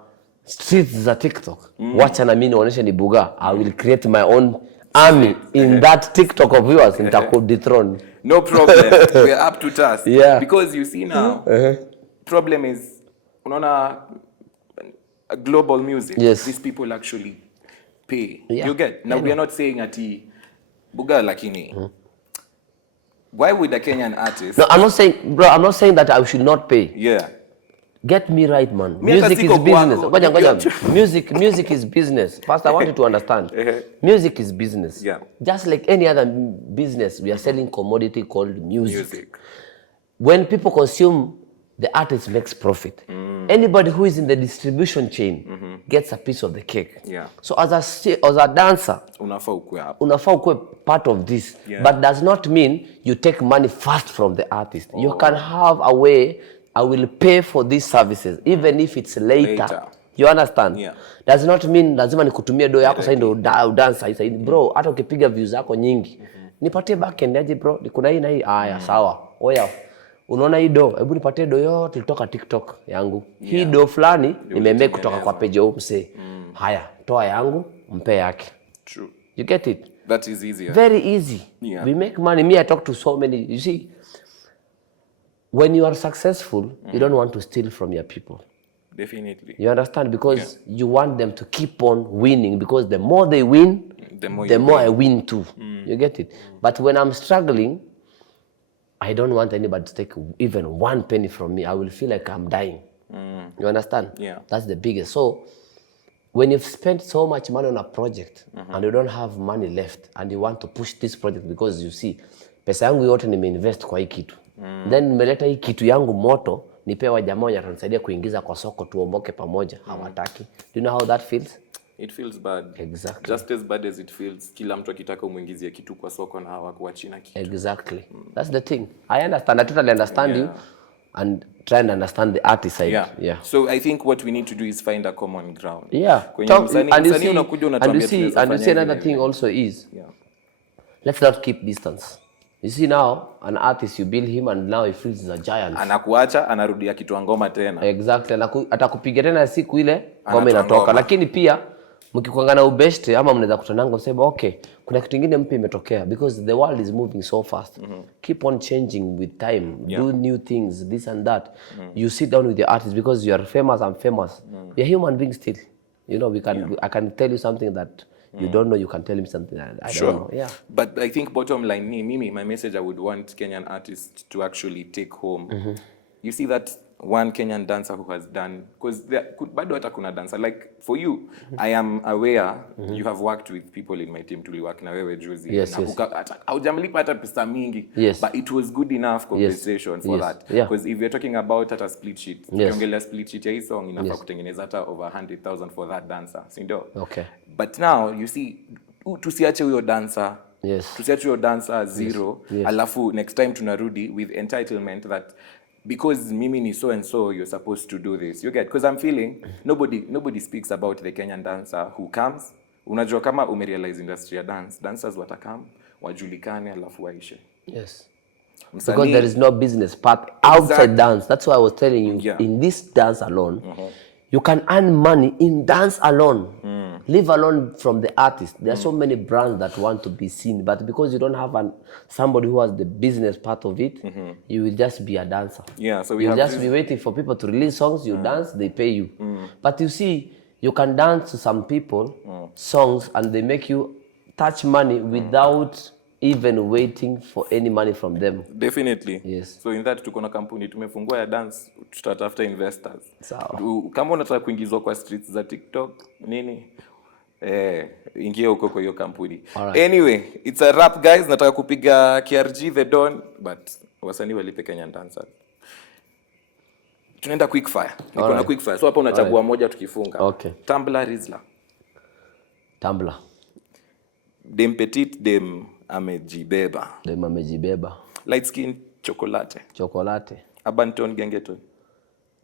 streets za TikTok, wacha na mimi nionyeshe ni Bughaa, I will create my own army in that TikTok of yours, nitaku dethrone. No problem. We're up to task. Yeah. Because you see now, problem is, unaona, global music. Yes. These people actually pay. Yeah. You get? Now we are not saying ati Bughaa lakini. Why would a Kenyan artist? No, I'm not saying that I should not pay. Yeah. Get me right, man. Music is business. Music is business. First, I want you to understand. Music is business. Yeah. Just like any other business, we are selling commodity called music. When people consume, the artist makes profit. Anybody who is in the distribution chain gets a piece of the cake. Yeah. So as a dancer, unafaa ukue part of this. Yeah. But does not mean you take money first from the artist. You can have a way, I will pay for these services, even if it's later. You understand? Yeah. Does not mean lazima nikutumie do yako sasa ndio dancer sasa. Bro, hata ukipiga views zako nyingi, nipatie backend aje bro, kuna hii na hii. Haya, sawa. Oya. Unaona hii do, hebu nipatie do yote kutoka TikTok yangu. Yeah. Hii do fulani nimemake kutoka kwa page ya msee. Haya, toa yangu, mpe yake. True. You get it? That is easier. Very easy. Yeah. We make money. Me, I talk to so many. You see, when you are successful, you don't want to steal from your people. Definitely. You understand? Because you want them to keep on winning. Because the more they win, the more I win too. You get it? But when I'm struggling, I don't want anybody to take even 1 penny from me. I will feel like I'm dying. You understand? Yeah. That's the biggest. So when you've spent so much money on a project and you don't have money left and you want to push this project because you see, pesa yangu yote nimeinvest kwa hii kitu. Then nimeleta hii kitu yangu moto, nipewa jamaa watanisaidia kuingiza kwa soko tuomboke pamoja. Hawataki. Do you know how that feels? It feels bad. Exactly. Just as bad as it feels, kila mtu akitaka umuingizie kitu kwa soko na hawakuachina kitu. Exactly. That's the thing. I understand. I totally understand you and try and understand the artist side. Yeah. So I think what we need to do is find a common ground. Yeah. And you see another thing also is, let's not keep distance. You see now, an artist, you build him and now he feels he's a giant. Anakuacha, anarudia kitu ngoma tena. Exactly. Atakupiga tena siku ile, ngoma inatoka. Lakini pia, mkikuangana ubeshte, ama mnaweza kutananga usema, okay, kuna kitu kingine mpya imetokea. Because the world is moving so fast. Keep on changing with time. Do new things, this and that. You sit down with your artist because you are famous, I'm famous. We are human beings still. You know, I can tell you something that you don't know, you can tell him something that I don't know. Yeah. But I think bottom line, my message I would want Kenyan artists to actually take home. You see that one Kenyan dancer who has done, because bado hata kuna dancer, like for you, I am aware you have worked with people in my team, tuliwork na wewe juzi. Yes. Haujamlipa hata pesa mingi, but it was good enough compensation for that. Because if you're talking about hata split sheet, ukiongelea split sheet ya hii song inafaa kutengeneza hata over 100,000 for that dancer, si ndio? Okay. But now you see, tusiache huyo dancer. Tusiache huyo dancer zero. Alafu next time tunarudi with entitlement that because mimi ni so and so, you're supposed to do this. You get? Because I'm feeling nobody speaks about the Kenyan dancer who comes. Unajua kama umerealize industry ya dancers watakam, wajulikane alafu waishe. Yes. Msanii, because there is no business part outside Exactly. dance. That's why I was telling you, Yeah. in this dance alone, you can earn money in dance alone. Leave alone from the artist. There are so many brands that want to be seen, but because you don't have somebody who has the business part of it, you will just be a dancer. Yeah, so we You'll have just this- be waiting for people to release songs, you dance, they pay you. But you see, you can dance to some people, songs, and they make you touch money without even waiting for any money from them. Definitely. Yes. So in that tuko na kampuni tumefungua ya dance, tutatafuta investors. Sawa. Kama unataka kuingizwa kwa streets za TikTok nini, ingia huko kwa hiyo kampuni. Alright. Anyway, it's a wrap guys. Nataka kupiga KRG The Don, but wasanii walipe Kenyan dancers. Tunaenda Quickfire. Niko na Alright. Quickfire. So hapa unachagua moja tukifunga. Okay. Tumblr Rizla. Tumblr. Dem Petit, dem amejibeba. Dem amejibeba. Light skin chocolate. Chocolate. Abanton Gengeton.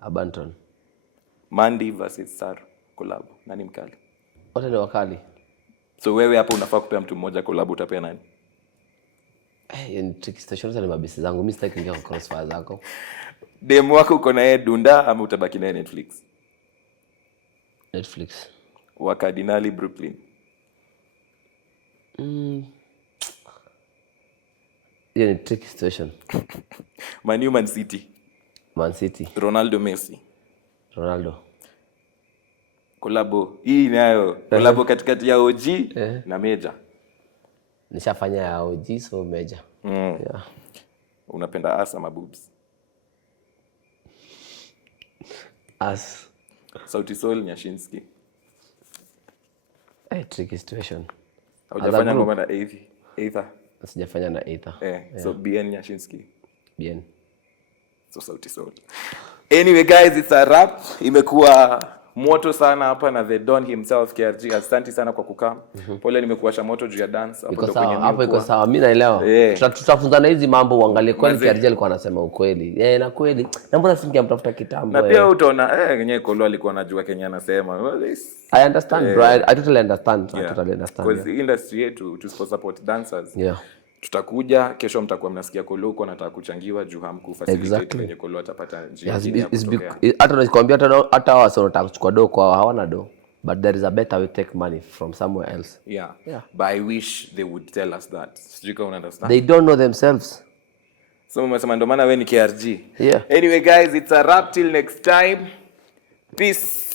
Abanton. Mandy versus Sar collab. Nani mkali? Wote ni wakali. So wewe hapo unafaa kupea mtu mmoja collab, utapea nani? In tricky stations ni mabisi zangu. Mimi sitaki kuingia kwa crossfire zako. Demu wako uko na yeye Dunda ama utabaki na Netflix? Netflix. Wa Cardinali Brooklyn. Hiyo ni tricky situation. Man City. Man City. Ronaldo Messi. Ronaldo. Collabo. Hii nayo collabo katikati ya OG na Major. Nishafanya ya OG so Major. Yeah. Unapenda ass ama boobs? As Sauti Sol Nyashinski. tricky situation. Hujafanya ngoma na Either. Sijafanya na Ether. So BN Nyashinski. Bien. So Sauti Sol. Anyway guys, it's a wrap. Imekuwa moto sana hapa na The Don himself KRG. Asante sana kwa kukaa. Pole nimekuwasha moto juu ya dance. Iko sawa, hapo iko sawa. Mimi naelewa. Tutafunzana hizi mambo uangalie kweli KRG alikuwa anasema ukweli. Na kweli. Na mbona singemtafuta kitambo? Na pia utaona yenyewe Kolo alikuwa anajua Kenya anasema. I understand, bro. I totally understand. I totally understand. Because the industry yetu to support dancers. Yeah. Tutakuja kesho, mtakuwa mnasikia Kolo uko anataka kuchangiwa juu hamku facilitate kwenye Kolo atapata njia nyingine ya kutokea. Hata nikwambia hata wao wanataka kuchukua do kwa hawana do, but there is a better way to take money from somewhere else. Yeah. But I wish they would tell us that. Sijui kama understand. They don't know themselves. So umesema ndo maana wewe ni KRG. Yeah. Anyway guys, it's a wrap till next time. Peace.